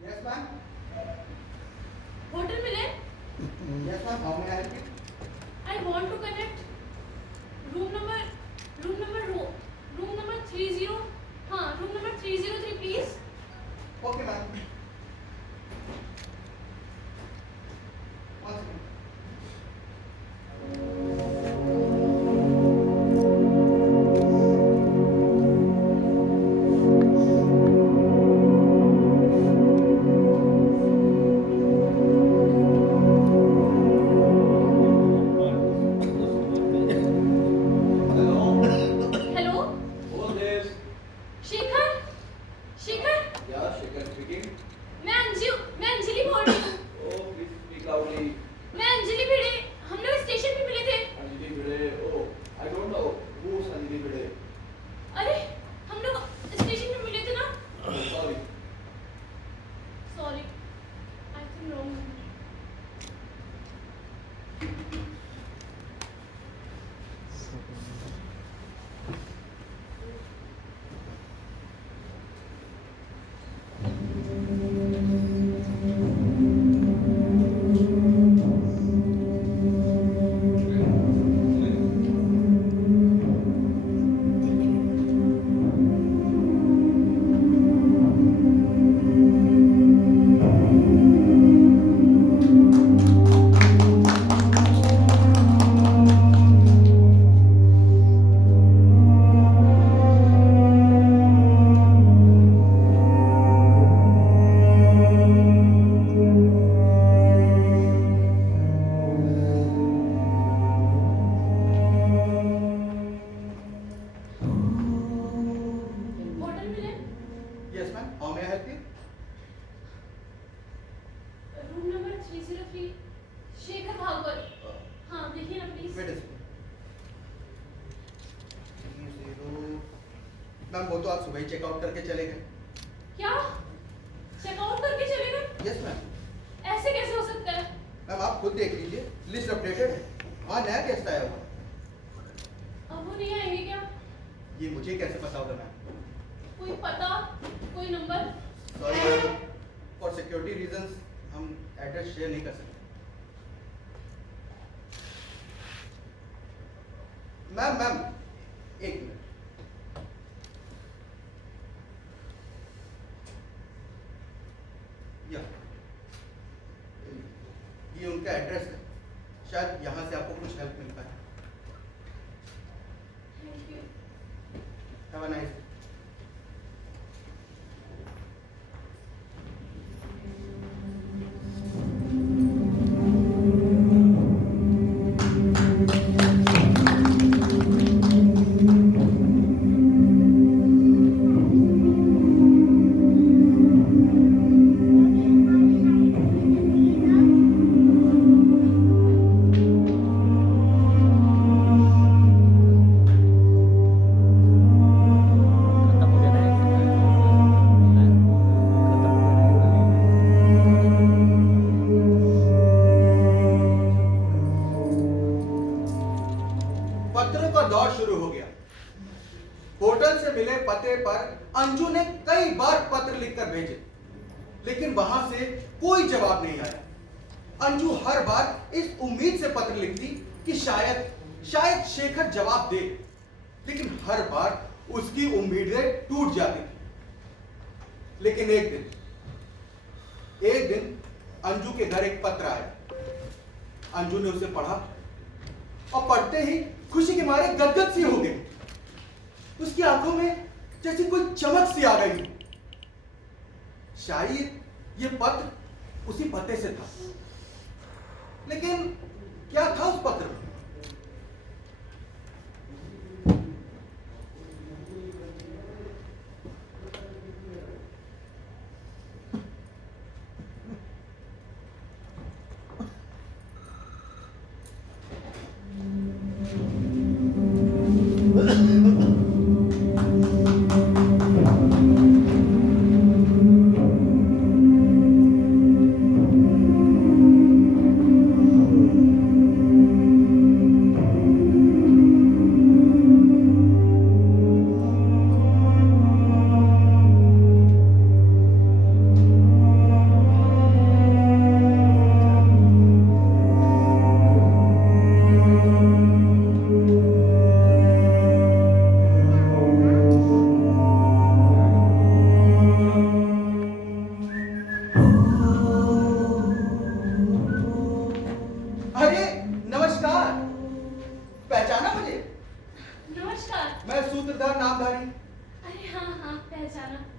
Yes, ma'am. Hotel Milan? Yes, ma'am. How may I help you? I want to connect room number 30, हाँ, room number 303 please. Okay, ma'am. One second. Hello. Hello, Who's this? Shekhar, Yeah, Shekhar speaking. मैं अंजलि बोल रही हूँ। Oh, please speak loudly. मैं अंजलि भिड़े, हम लोग station पे मिले थे। Anjali Bhide. Oh, I don't know who's Anjali Bhide. अरे, हम लोग स्टेशन पे मिले थे ना? Sorry. Sorry, I think wrong. तो आज सुबह ही चेकआउट करके चले गए। क्या चेकआउट करके चले गए? Yes ma'am. ऐसे कैसे हो सकता है? मैम आप खुद देख लीजिए, लिस्ट अपडेटेड है। हाँ, नया गेस्ट आया हुआ है। अब वो नहीं आएंगे क्या? ये मुझे कैसे पता होगा मैम? कोई पता, कोई number? Sorry ma'am, for security reasons हम एड्रेस शेयर नहीं कर सकते। मैम एक मिनट। ये उनका एड्रेस है, शायद यहाँ से आपको कुछ हेल्प मिल पाए। Thank you. Have a nice day. पत्रों का दौर शुरू हो गया। होटल से मिले पते पर अंजू ने कई बार पत्र लिखकर भेजे, लेकिन वहां से कोई जवाब नहीं आया। अंजू हर बार इस उम्मीद से पत्र लिखती कि शायद शेखर जवाब दे, लेकिन हर बार उसकी उम्मीदें टूट जाती थी। लेकिन एक दिन अंजू के घर एक पत्र आया। अंजू ने उसे पढ़ा और पढ़ते ही खुशी के मारे गदगद सी हो गई। उसकी आंखों में जैसे कोई चमक सी आ गई। शायद ये पत्र उसी पते से था, लेकिन क्या था उस पत्र में?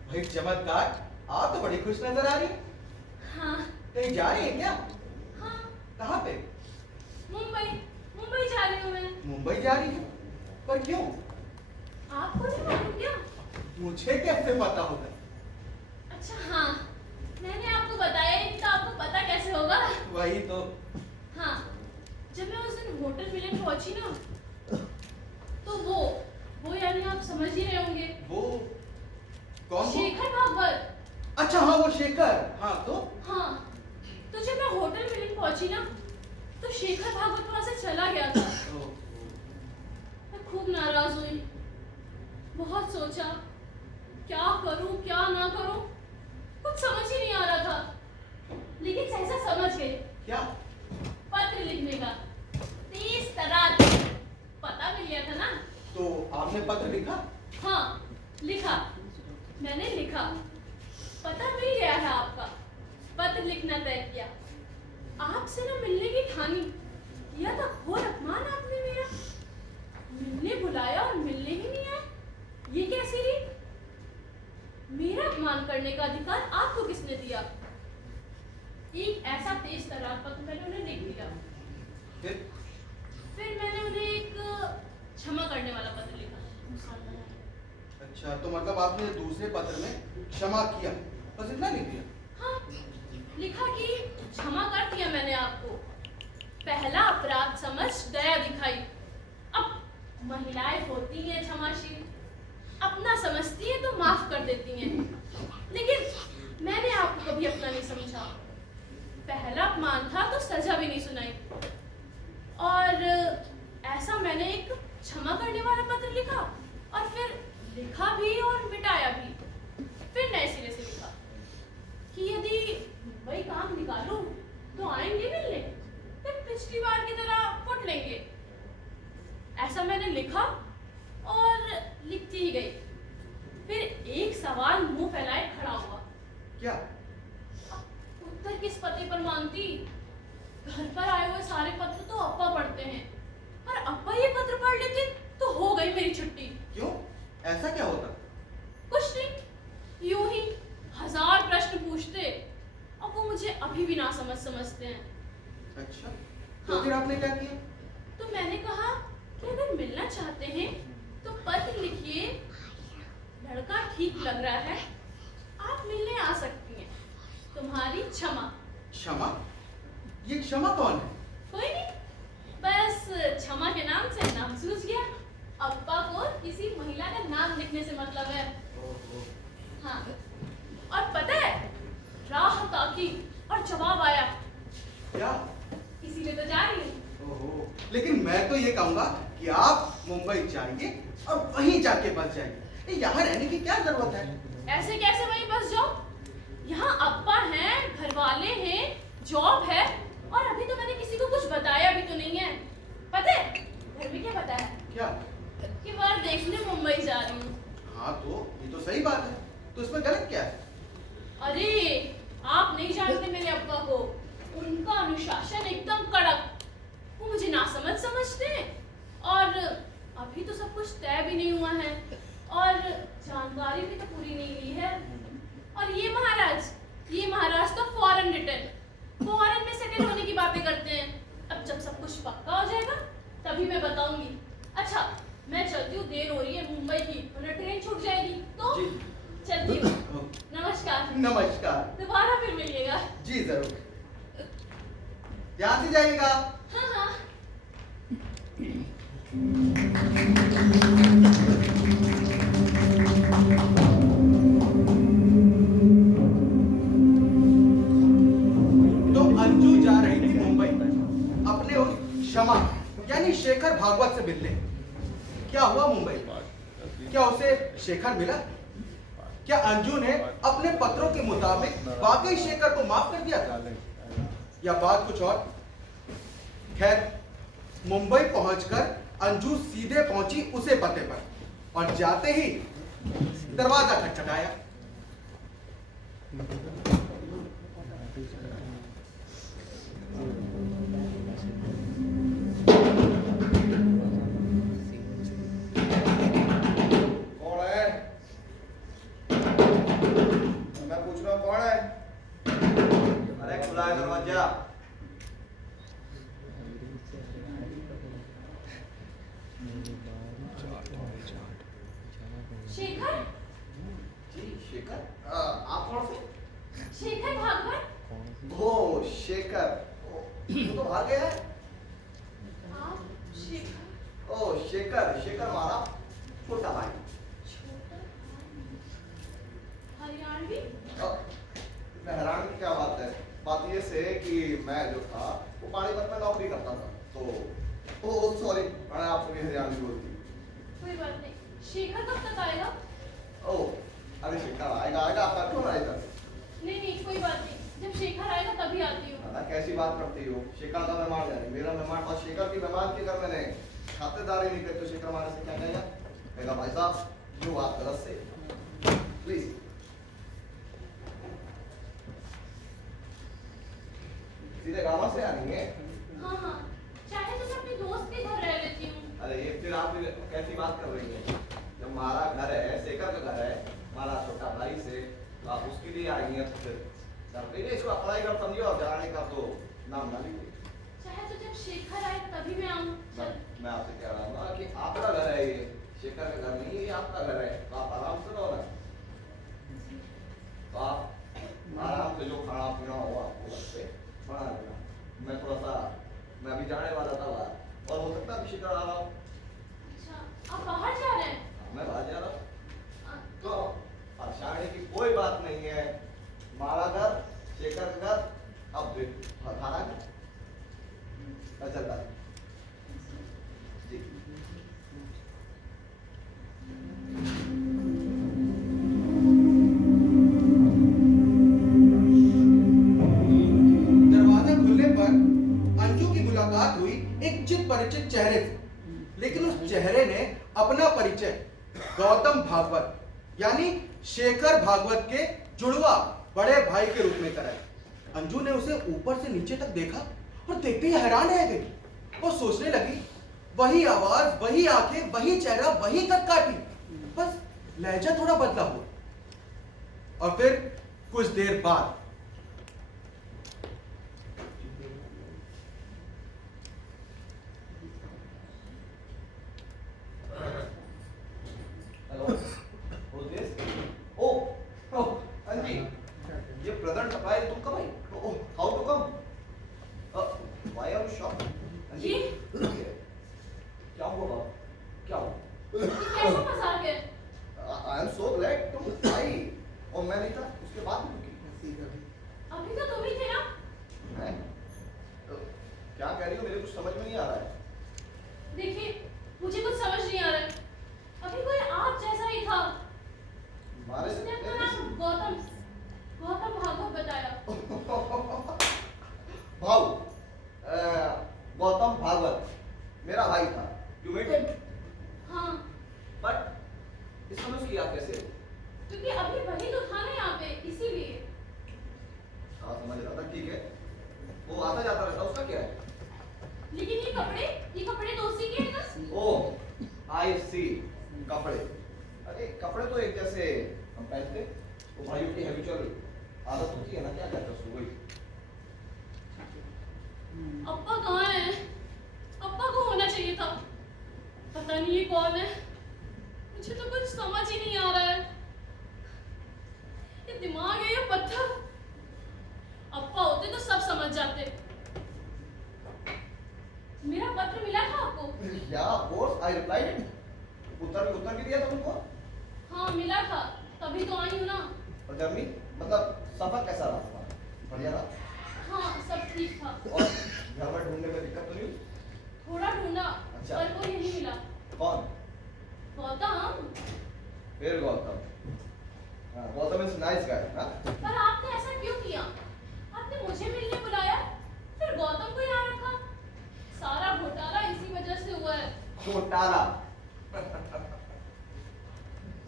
भाई चमत्कार, आप तो बड़ी खुश नजर आ रही हैं। हाँ कहीं जा रही हैं क्या? हाँ कहाँ पे? मुंबई जा रही हूँ मैं। मुंबई जा रही है? पर क्यों? आपको नहीं मालूम क्या? मुझे कैसे पता होगा? अच्छा हाँ, मैंने आपको बताया ही नहीं तो आपको पता कैसे होगा? वही तो। हाँ, जब मैं उस दिन होटल मिलन पहुंची ना, तो वो यानी आप समझ ही रहे होंगे। वो कौन? शेखर भागवत। अच्छा हाँ, वो शेखर। हाँ तो? हाँ, तो जब मैं होटल मिलन पहुंची ना, तो शेखर भागवत वहां से चला गया था। मैं खूब नाराज हुई, बहुत सोचा क्या करूं क्या ना करूं, कुछ समझ ही नहीं आ रहा था। लेकिन सहसा समझ गई। क्या? पत्र लिखने का 30 तरह पता मिल गया था ना। तो आपने पत्र लिखा? हाँ लिखा, मैंने लिखा, पता मिल गया है आपका। पत्र लिखना तय किया, आपसे ना मिलने की ठानी, किया था घोर अपमान आपने मेरा। मिलने बुलाया और मिलने ही नहीं आए, ये कैसी रीत? मेरा अपमान करने का अधिकार आपको किसने दिया? एक ऐसा तेज तर्रार पत्र मैंने उन्हें लिख दिया। फिर मैंने उन्हें एक क्षमा करने वाला पत्र लिखा। अच्छा, तो मतलब आपने दूसरे पत्र में क्षमा किया, बस इतना लिख दिया? हाँ, लिखा कि क्षमा कर दिया मैंने आपको, पहला अपराध समझ दया दिखाई। अब महिलाएं होती हैं क्षमाशील, अपना समझती हैं तो माफ कर देती हैं, लेकिन मैंने आपको कभी अपना नहीं समझा। पहला अपमान था तो सजा भी नहीं सुनाई, और ऐसा मैंने एक क्षमा करने वाला पत्र लिखा, और फिर लिखा भी और मिटाया भी। फिर नए सिरे से लिखा कि यदि मुंबई काम निकालूं तो आएंगे मिलने, फिर पिछली बार की तरह फुट लेंगे। ऐसा मैंने लिखा और लिखती ही गई। फिर एक सवाल मुंह फैलाए खड़ा हुआ, क्या? उत्तर किस पते पर मांगती? घर पर आए हुए सारे पत्र तो अप्पा पढ़ते हैं, और अप्पा ये पत्र पढ़ लेते तो हो गई मेरी छुट्टी। क्यों? ऐसा क्या होता? कुछ नहीं, यूं ही हजार प्रश्न पूछते, और वो मुझे अभी भी ना समझते हैं। अच्छा, तो हाँ। फिर आपने क्या किया? तो मैंने कहा कि अगर मिलना चाहते हैं तो पत्र लिखिए, लड़का ठीक लग रहा है, आप मिलने आ सकती हैं, तुम्हारी क्षमा। क्षमा? ये क्षमा कौन है? कोई नहीं, बस क्षमा के नाम से नाम सूझ गया। अप्पा को किसी महिला का नाम लिखने से मतलब है। हाँ, और पता है, राह ताकी और जवाब आया, क्या? इसीलिए तो जा रही हूँ। ओहो, लेकिन मैं तो ये कहूंगा कि आप मुंबई जाइए और वहीं जाके बस जाइए। यहाँ रहने की क्या जरूरत है? ऐसे कैसे वहीं बस जाओ? यहाँ अप्पा हैं, घर वाले हैं, जॉब है, और अभी तो मैंने किसी को कुछ बताया भी तो नहीं है। पता है घर में क्या बताया? क्या? कि बार देखने मुंबई जा रही हूँ। हाँ, तो ये तो सही बात है, तो इसमें गलत क्या है? अरे आप नहीं जानते मेरे अब्बा को, उनका अनुशासन एकदम कड़क। वो मुझे ना समझते हैं, और अभी तो सब कुछ तय भी नहीं हुआ है, और जानकारी भी तो पूरी नहीं हुई है। और ये महाराज तो फॉरेन में सेटल होने की बातें करते हैं। अब जब सब कुछ पक्का हो जाएगा तभी मैं बताऊंगी। अच्छा, मैं चलती हूँ, देर हो रही है मुंबई की, वरना ट्रेन छूट जाएगी। तो जी। चलती हूँ, नमस्कार। नमस्कार। दोबारा फिर मिलिएगा। जी जरूर, ध्यान से जाइएगा। हाँ हाँ। तो अंजू जा रही थी मुंबई अपने उस क्षमा यानी शेखर भागवत से मिलने। क्या हुआ मुंबई? क्या उसे शेखर मिला? क्या अंजू ने अपने पत्रों के मुताबिक वाकई शेखर को माफ कर दिया था, या बात कुछ और? खैर, मुंबई पहुंचकर अंजू सीधे पहुंची उसे पते पर, और जाते ही दरवाजा खटखटाया। कौन है? मैं पूछ रहा हूँ कौन है? अरे खुला है दरवाजा। शेखर? जी शेखर, आप कौन से? शेखर भागवत? ओ शेखर, तू तो भाग गया है। आप शेखर? ओ शेखर, शेखर हमारा छोटा भाई। छोटा हरियाणवी? हैरान की क्या बात है? बात ये से कि मैं जो था वो पानीपत में नौकरी करता था, तो ओ सॉरी, मैंने आपसे भी हरियाणवी बोल दी। कोई बात नहीं। शेखर कब तक आएगा? ओ अरे शेखर आएगा आएगा, आप बैठो ना इधर। नहीं, कोई बात नहीं, जब शेखर आएगा तभी आती हूँ। दादा कैसी बात करती हो? शेखर का मेहमान है, मेरा मेहमान, और शेखर की मेहमान की अगर मैंने खातिरदारी नहीं करी तो शेखर हमारे से क्या कहेगा? कहेगा भाई साहब जो बात गलत से प्लीज। सीधे गाँव से आ रही है? हाँ, चाहे तो मैं अपने दोस्त के घर रह लेती हूँ। अरे ये फिर आप कैसी बात कर रही हैं? जब हमारा घर है, शेखर का घर है, हमारा छोटा भाई से, तो आप उसके लिए आई हैं, तो फिर सर इसको अप्लाई कर समझिए, और जाने का तो नाम ना लीजिए। चाहे तो जब शेखर आए तभी मैं आऊँ। मैं आपसे कह रहा हूँ ना कि आपका घर है ये, शेखर का घर नहीं है, ये आपका घर है, तो आप आराम से रहो ना। तो आप आराम से जो खाना पीना हो आपको घर पे बना लेना। मैं अभी जाने वाला था बाहर, और हो सकता है अभी शेखर आ रहा हूँ। अच्छा, आप बाहर जा रहे हैं? मैं बाहर जा रहा हूँ। पछाड़ने की कोई बात नहीं है। हमारा घर, शेखर का घर, अब देखो खाना है। मैं चलता हूं। जी। दरवाजा खुलने पर अंजू की मुलाकात हुई एक चित परिचित चेहरे से, लेकिन उस चेहरे ने अपना परिचय गौतम भागवत यानी शेखर भागवत के जुड़वा बड़े भाई के रूप में कराया। अंजू ने उसे ऊपर से नीचे तक देखा और देखते ही हैरान रह गई। वो सोचने लगी, वही आवाज, वही आंखें, वही चेहरा, वही कदकाठी, बस लहजा थोड़ा बदला हुआ। और फिर कुछ देर बाद हेलो, who's this? Oh, अंजी, ये ब्रदर टपाई तुम कब आई? Oh, how to come? Why are you shocked? अंजी, क्या हुआ बाप? क्या हुआ? कैसा मजाक है? I am so glad तुम आई और मैं नहीं था, उसके बाद भी रुकी। अभी तो तुम ही थे ना? हैं? क्या कह रही हो? मेरे कुछ समझ में नहीं आ रहा है। देखिए, मुझे कुछ समझ नहीं आ रहा है। अभी कोई आप जैसा ही था। हमारे उसने अपना नाम गौतम भागवत बताया। भाऊ, गौतम भागवत मेरा भाई था। You met him? हाँ, But इस समय उसकी याद कैसे हो? क्योंकि अभी वही तो था ना यहाँ पे, इसीलिए। हाँ, समझ रहा था, ठीक है। वो आता जाता रहता, उसका क्या है? लेकिन ये कपड़े दोस्ती के हैं ना? ओह, I see, कपड़े। अरे कपड़े तो एक जैसे हम पहनते, वो भाइयों की हैबिचुअल आदत होती है ना, क्या कहते हैं उसको, वही। अप्पा कहाँ है? अप्पा को होना चाहिए था। पता नहीं ये कौन है। मुझे तो कुछ समझ ही नहीं आ रहा है। ये दिमाग है या पत्थर? अप्पा होते तो सब समझ जाते। मेरा पत्र मिला था आपको? Yeah, of course, I replied it. उत्तर भी दिया था तुमको? हाँ, मिला था, तभी तो आई हूँ ना। और जर्नी, मतलब सफर कैसा रहा तुम्हारा? बढ़िया रहा? हाँ, सब ठीक था। और घर में ढूंढने में दिक्कत तो नहीं हुई? थोड़ा ढूंढा, अच्छा। पर कोई नहीं मिला। कौन? गौतम। फिर गौतम। हाँ, गौतम इज नाइस गाय, हाँ? पर आपने ऐसा क्यों किया? आपने मुझे मिलने बुलाया, फिर गौतम को यहाँ रखा। सारा घोटाला इसी वजह से हुआ है। घोटाला।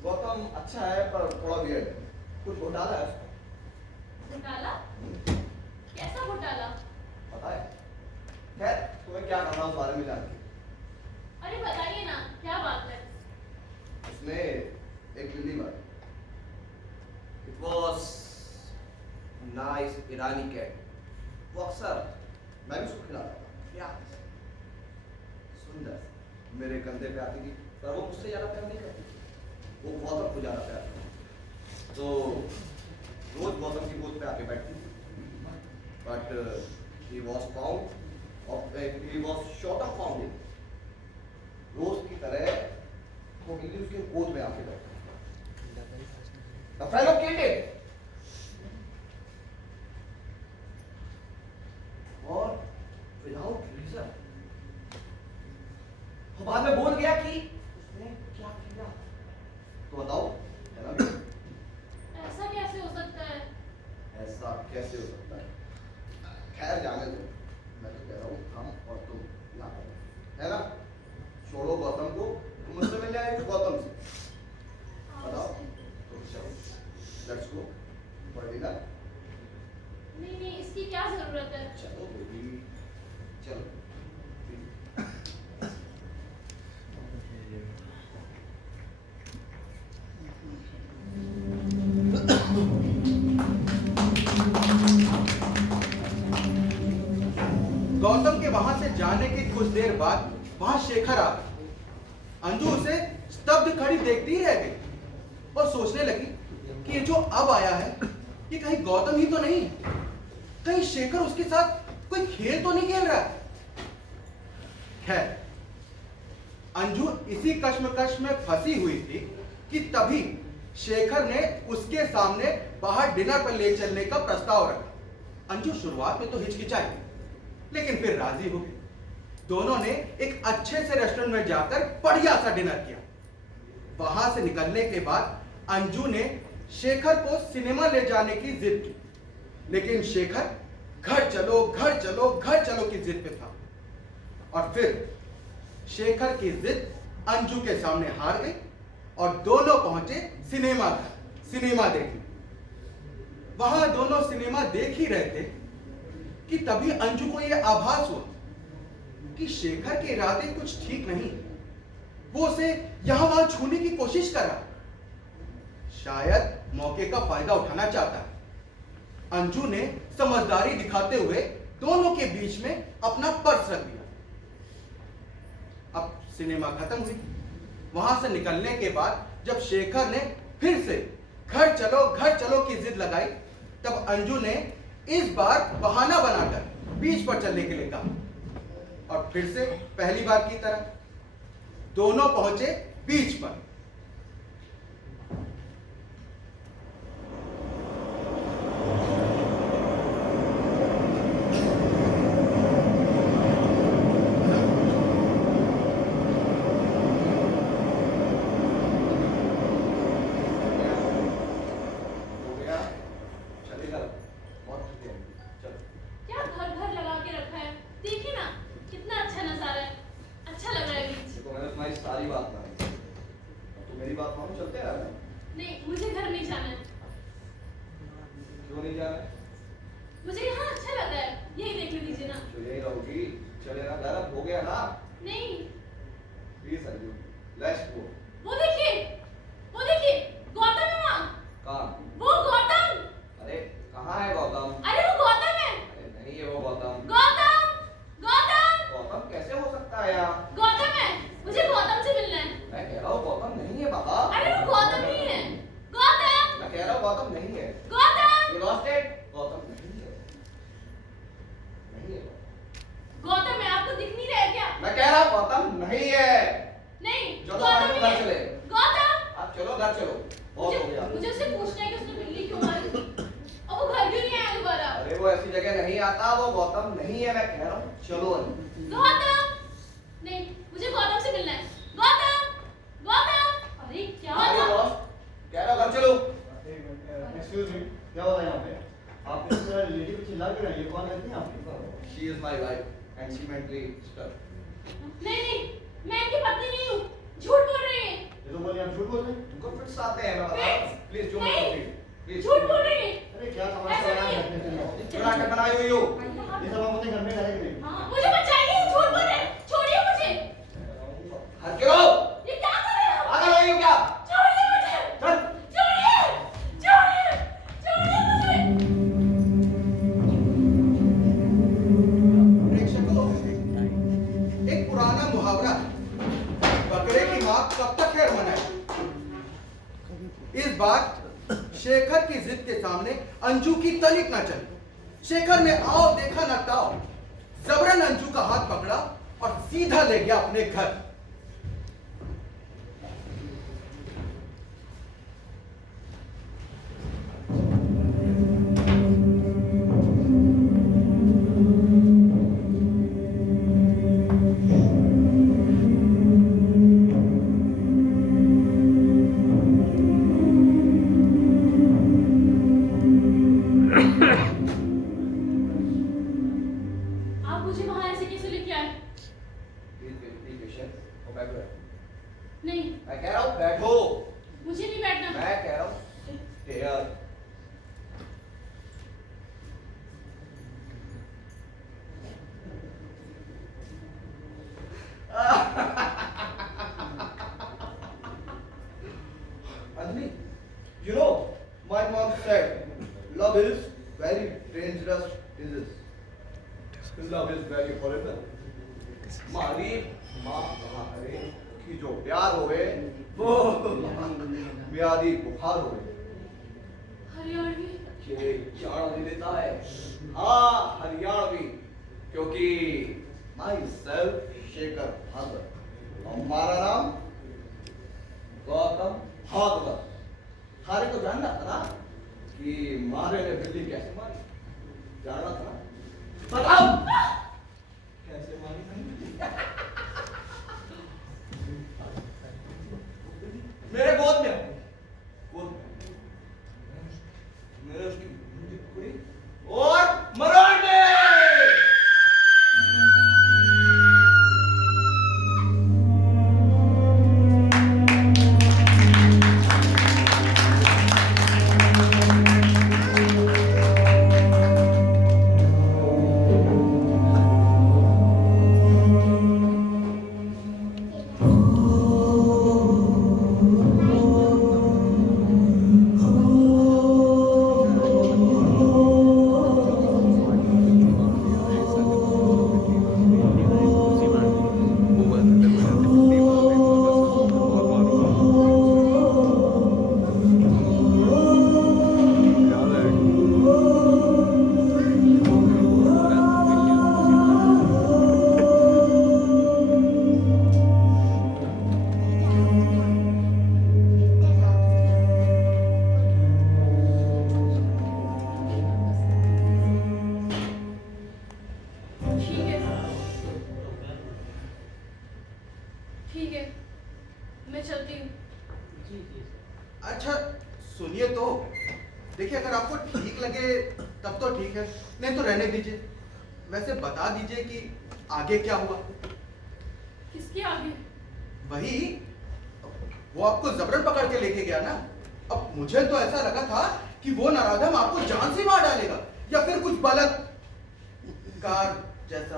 गौतम अच्छा है पर थोड़ा वियर्ड है। कुछ घोटाला है उसका। घोटाला? कैसा घोटाला? पता है? खैर, तुम्हें क्या करना उस बारे में जान के? अरे बताइए ना, क्या बात है? उसने एक लिली मारी। It was nice Irani cat. वो अक्सर मैं भी उसको खिलाता था। प्यार से। सुंदर। मेरे कंधे पे आती थी, पर वो मुझसे ज्यादा प्यार नहीं करती थी। वो गौतम को ज्यादा प्यार करती थी। तो रोज गौतम की गोद पे आके बैठती थी। But he was short of founding. रोज की तरह वो बिल्ली उसके गोद में आके बैठी। The fellow killed it. और without reason. वो बाद में बोल गया कि उसने क्या किया। तो बताओ, है ना? ऐसा कैसे हो सकता है? ऐसा कैसे हो सकता है? खैर जाने दो, मैं तो कह रहा हूँ हम और तुम यहाँ पर, है ना? छोड़ो गौतम को, तुम मुझसे मिल जाएंगे गौतम से। बताओ, तो चलो, लेट्स गो फॉर डिनर। नहीं, इसकी क्या जरूरत है? चलो बेबी, चलो। गौतम के वहां से जाने के कुछ देर बाद वहां शेखर आ गया। अंजू उसे स्तब्ध खड़ी देखती ही रह गई और सोचने लगी कि ये जो अब आया है, ये कहीं गौतम ही तो नहीं, कहीं शेखर उसके साथ कोई खेल तो नहीं खेल रहा है। खैर, अंजू इसी कश्मकश में फंसी हुई थी कि तभी शेखर ने उसके सामने बाहर डिनर पर ले चलने का प्रस्ताव रखा। अंजू शुरुआत में तो हिचकिचाई, लेकिन फिर राजी हो गई। दोनों ने एक अच्छे से रेस्टोरेंट में जाकर बढ़िया सा डिनर किया। वहां से निकलने के बाद अंजू ने शेखर को सिनेमा ले जाने की जिद की, लेकिन शेखर घर चलो घर चलो घर चलो की जिद पे था। और फिर शेखर की जिद अंजू के सामने हार गई और दोनों पहुंचे सिनेमा घर, सिनेमा देखने। वहां दोनों सिनेमा देख ही रहे थे कि तभी अंजू को यह आभास हुआ कि शेखर के इरादे कुछ ठीक नहीं। वो उसे यहां वहां छूने की कोशिश कर रहा, शायद मौके का फायदा उठाना चाहता है। अंजू ने समझदारी दिखाते हुए दोनों के बीच में अपना पर्स रख दिया। अब सिनेमा खत्म हुई। वहां से निकलने के बाद जब शेखर ने फिर से घर चलो की जिद लगाई, तब अंजू ने इस बार बहाना बनाकर बीच पर चलने के लिए कहा। और फिर से पहली बार की तरह दोनों पहुंचे बीच पर। क्या घर घर लगा के रखा है, देखिए ना कितना अच्छा नजारा है, अच्छा लग रहा है बीच। देखो मैंने तुम्हारी सारी बात मानी, अब तो मेरी बात मानो, चलते हैं। नहीं, मुझे घर नहीं जाना है। क्यों नहीं जाना है? मुझे यहाँ अच्छा लग रहा है, यही देखने दीजिए ना। तो यही रहोगी, चलेगा, घर अब हो गया ना। नहीं, प्लीज अंजू, लेट्स गो। वो देखिए गौतम है वहाँ। कहाँ? वो गौतम। अरे कहाँ है गौतम? अरे वो गौतम है। अरे नहीं है वो गौतम। गौतम कैसे हो सकता है यार? गौतम है, मुझे गौतम से मिलना है। मैं कह रहा हूँ गौतम नहीं है बाबा। अरे वो गौतम ही है। गौतम। मैं कह रहा हूँ गौतम नहीं है। Gautam. You lost it? Gautam नहीं है। नहीं है। गौतम है, आपको दिख नहीं रहा है क्या? मैं कह रहा हूँ गौतम नहीं है। नहीं, चलो गौतम हम ही घर है। चले। गौतम। आप चलो घर चलो, बहुत हो गया। मुझे उससे पूछना है कि उसने बिल्ली क्यों मारी और वो घर क्यों नहीं आया दोबारा। अरे वो ऐसी जगह नहीं आता, वो गौतम नहीं है। मैं कह रहा हूँ चलो। गौतम। नहीं, मुझे गौतम से मिलना है। गौतम। अरे क्या अरे हुआ? बॉस, कह रहा हूँ घर चलो। एक्सक्यूज मी, क्या हो रहा है यहाँ पे? आप इस तरह लेडी को चिल्ला क्यों रहे हैं? ये कौन लगती है आपकी? She is my wife and she mentally stuck. नहीं, मैं इनकी पत्नी नहीं हूँ, झूठ बोल रही है। ये तो बोलिए आप झूठ बोल रहे हैं। तुमको फिट्स आते हैं, मैं बता रहा हूँ। प्लीज डोंट नहीं, प्लीज झूठ बोल रही है। अरे क्या तमाशा ऐसा बना नहीं है है। अपने लिए? क्या नाटक बनाई हुई हो? ये सब हम अपने घर में करेंगे। हाँ, मुझे बचाइए, झूठ बोल रहे हैं। छोड़िए मुझे। हट के रहो। ये क्या कर रहे हैं आप? पागल हो गई हो क्या? छोड़िए मुझे। चल। छोड़िए मुझे। प्रेक्षकों, एक पुराना मुहावरा है, बकरे की मां कब तक खैर मनाए। इस बार शेखर की जिद के सामने अंजू की तनिक न चली। शेखर ने आओ देखा न ताओ, जबरन अंजू का हाथ पकड़ा और सीधा ले गया अपने घर। आप मुझे वहां ऐसे कैसे लेके आए? Be patient और बैठो। नहीं, मैं कह रहा हूँ बैठो। मुझे नहीं बैठना। मैं कह रहा हूँ here। Anjali, you know, my mom said, love is very dangerous disease. Love is very horrible. मारी माँ कहा करे कि जो प्यार होवे वो व्याधि बुखार होवे। हरियाणवी। ये जान लेता है। हाँ हरियाणवी, क्योंकि myself शेखर भागवत, हमारा नाम गौतम भागवत। थारे को जानना था ना कि मारे ने बिल्ली कैसे मारी, जानना था ना? बताओ कैसे मारी मैंने? मेरे गोद में मैंने उसकी मुंडी पकड़ी और मरोड़ में। ठीक है, मैं चलती हूँ। अच्छा सुनिए तो, देखिए अगर आपको ठीक लगे तब तो ठीक है, नहीं तो रहने दीजिए। वैसे बता दीजिए कि आगे क्या हुआ। किसके आगे? वही, वो आपको जबरन पकड़ के लेके गया ना। अब मुझे तो ऐसा लगा था कि वो नराधम आपको जान से मार डालेगा या फिर कुछ बलात्कार जैसा।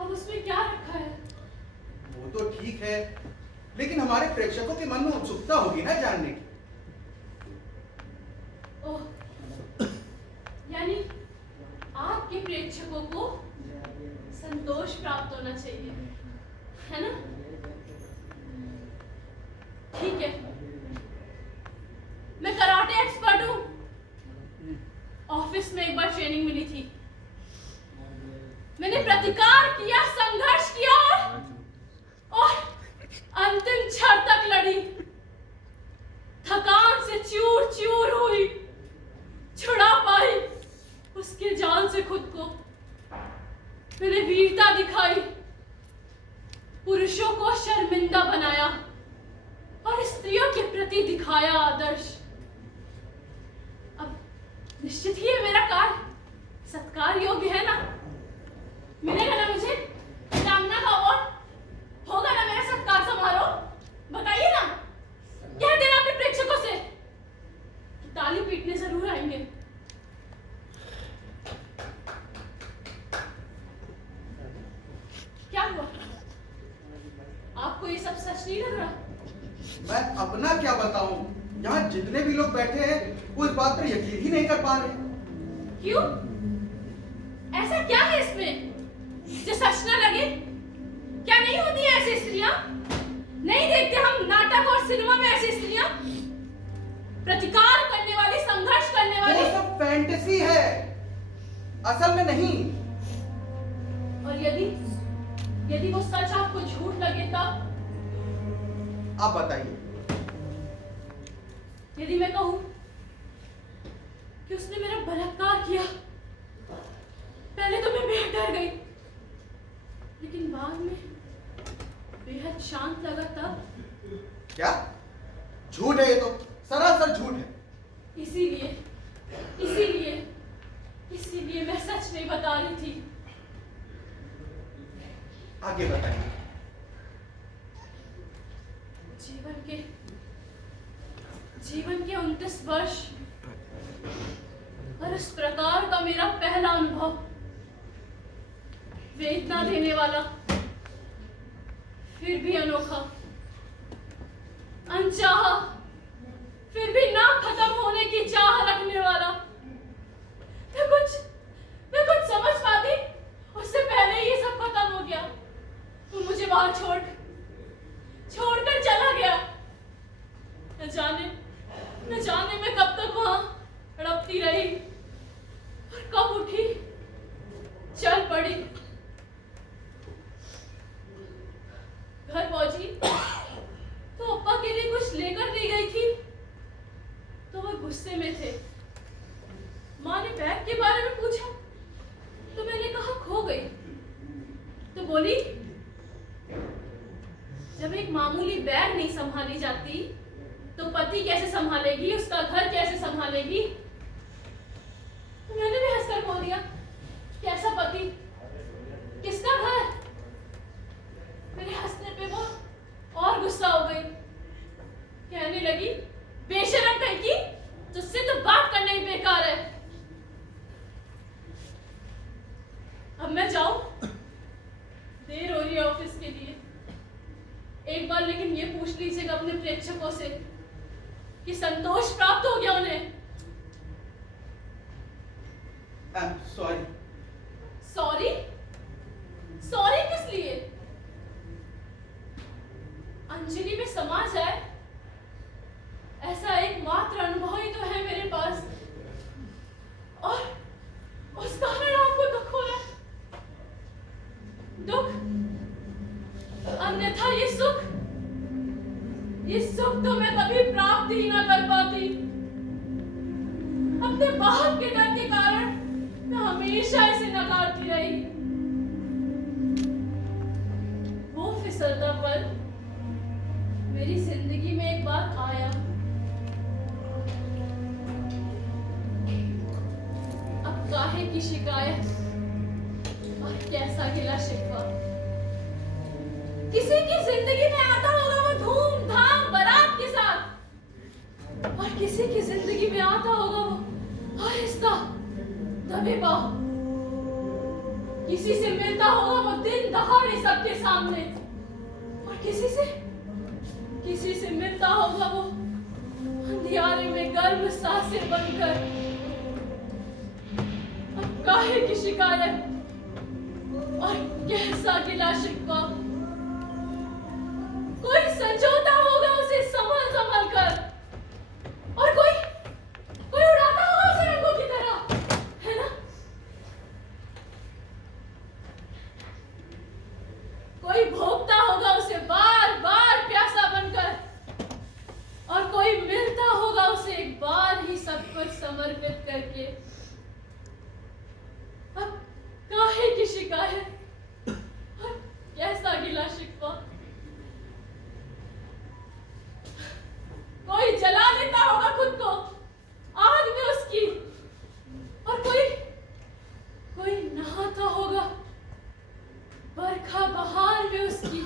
अब उसमें क्या रखा है? वो तो ठीक है, लेकिन हमारे प्रेक्षकों के मन में उत्सुकता होगी ना जानने की। ओह, यानी आपके प्रेक्षकों को संतोष प्राप्त होना चाहिए, है ना? ठीक है, मैं कराटे एक्सपर्ट हूँ। ऑफिस में एक बार ट्रेनिंग मिली थी, मैंने प्रतिकार किया, संघर्ष किया और अंतिम क्षण तक लड़ी। थकान से चूर चूर हुई, छुड़ा पाई उसके जान से खुद को। मैंने वीरता दिखाई, पुरुषों को शर्मिंदा बनाया और स्त्रियों के प्रति दिखाया आदर्श। अब निश्चित ही ये मेरा कार्य सत्कार योग्य है ना? मिलेगा ना मुझे वीरांगना का अवार्ड? होगा ना मेरा सत्कार समारोह? बताइए ना, कह देना अपने प्रेक्षकों से कि ताली पीटने जरूर आएंगे। क्या हुआ? आपको ये सब सच नहीं लग रहा? मैं अपना क्या बताऊं, यहाँ जितने भी लोग बैठे हैं वो इस बात पर यकीन ही नहीं कर पा रहे। क्यों? ऐसा क्या है इसमें जो सच न लगे? क्या नहीं होती है ऐसी स्त्रियां? नहीं देखते हम नाटक और सिनेमा में ऐसी स्त्रियां प्रतिकार करने वाली, संघर्ष करने वाली? वो सब फैंटेसी है, असल में नहीं। और यदि वो सच आपको झूठ लगे तब? आप बताइए। यदि मैं कहूं कि उसने मेरा बलात्कार किया, पहले तो मैं बेहद डर गई, लेकिन बाद में बेहद शांत लगा तब। क्या झूठ है? ये तो सरासर झूठ है। इसीलिए मैं सच नहीं बता रही थी। आगे बताइए। जीवन के 29 वर्ष और इस प्रकार का मेरा पहला अनुभव, वेदना देने वाला, फिर भी अनोखा, अनचाहा, फिर भी ना खत्म होने की चाह रखने वाला। मैं कुछ समझ पाती उससे पहले ये सब खत्म हो गया। वो मुझे वहां छोड़कर चला गया। न जाने मैं कब तक वहां तड़पती रही और कब उठी, चल पड़ी, घर पहुंची के बारे में पूछा तो मैंने कहा खो गई। तो बोली जब एक मामूली बैग नहीं संभाली जाती तो पति कैसे संभालेगी, उसका घर कैसे संभालेगी। तो मैंने भी हंसकर बोल दिया कैसा पति, किसका घर। मेरे हंसने पे वो और गुस्सा हो गई, कहने लगी बेशरम कहीं की, तुझसे तो बात करना ही बेकार है। अब मैं जाऊं, देर हो रही है ऑफिस के लिए। एक बार लेकिन ये पूछ लीजिएगा अपने प्रेक्षकों से कि संतोष प्राप्त हो गया उन्हें। सॉरी। सॉरी? सॉरी किस लिए? अंजलि में समा जाए ऐसा एकमात्र अनुभव ही तो है मेरे पास, और उस कारण आपको दुख हो रहा है। दुख? अन्यथा ये सुख तो मैं कभी प्राप्त ही ना कर पाती। अपने बाहर के डर के कारण मैं हमेशा इसे नकारती रही। वो फिसलता पल मेरी जिंदगी में एक बार आया। अब काहे की शिकायत और कैसा गिला शिकवा। किसी की जिंदगी में आता होगा वो धूमधाम बारात के साथ, और किसी की जिंदगी में आता होगा वो आहिस्ता दबे पांव। किसी से मिलता होगा वो दिन दहाड़े सबके सामने, और किसी से मिलता होगा वो अंधियारे में गर्म सांसें बनकर। अब काहे की शिकायत और कैसा गिला शिकवा। कोई संजोता होगा उसे संभल कर, और कोई उड़ाता होगा उसे रंगों की तरह, है ना। कोई भोगता होगा उसे बार बार प्यासा बनकर, और कोई मिलता होगा उसे एक बार ही सब कुछ समर्पित करके। अब काहे की शिकायत और कैसा गिला शिकवा। कोई जला लेता होगा खुद को आग में उसकी, और कोई नहाता होगा बरखा बहार में उसकी।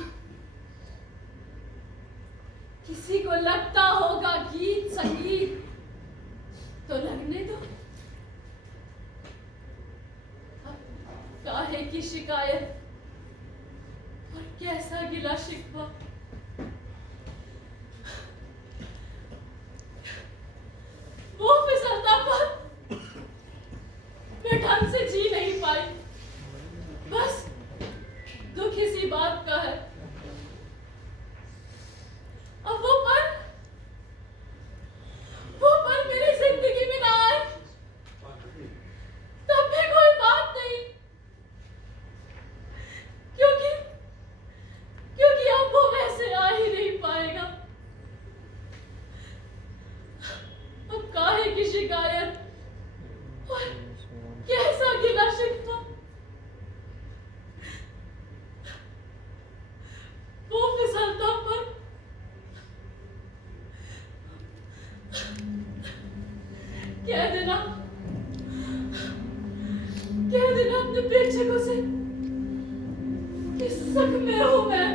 किसी को लगता होगा गीत संगीत, तो लगने दो। अब काहे की शिकायत और कैसा गिला शिकवा। वो फिसलता पर मैं ढंग से जी नहीं पाई। बस दुख इसी बात का है। अब वो पल मेरी जिंदगी में ना आए तब भी कोई बात नहीं, क्योंकि अब वो वैसे आ ही नहीं पाएगा। अब काहे की शिकायत और कैसा गिला शिकवा। वो फिसलता पर कह देना अपने प्रेक्षकों से कि सुख में हूं मैं।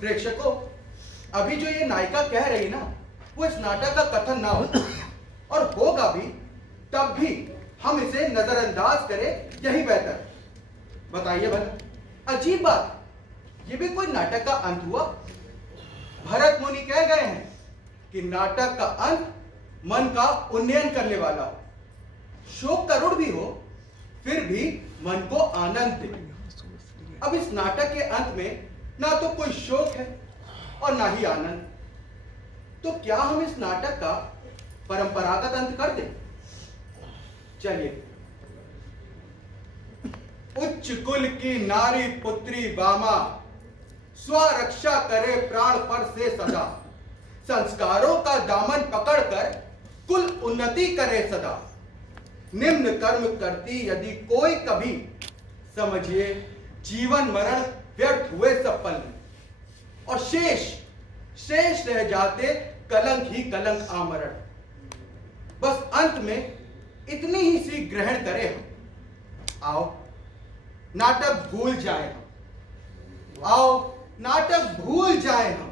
प्रेक्षकों, अभी जो ये नायिका कह रही ना, वो इस नाटक का कथन ना हो, और होगा भी तब भी हम इसे नजरअंदाज करें, यही बेहतर। बताइए भला, अजीब बात, ये भी कोई नाटक का अंत हुआ? भरत मुनि कह गए हैं कि नाटक का अंत मन का उन्नयन करने वाला हो, शोक करुण भी हो, फिर भी मन को आनंद दे। अब इस नाटक के अंत में ना तो कोई शोक है और ना ही आनंद। तो क्या हम इस नाटक का परंपरागत अंत कर दें? चलिए, उच्च कुल की नारी पुत्री वामा स्वरक्षा करे प्राण पर से सदा, संस्कारों का दामन पकड़कर कुल उन्नति करे सदा। निम्न कर्म करती यदि कोई कभी, समझिए जीवन मरण व्यर्थ हुए सब पल में, और शेष रह जाते कलंक ही कलंक आमरण। बस अंत में इतनी ही सी ग्रहण करें हम। आओ नाटक भूल जाए हम, आओ नाटक भूल जाए हम।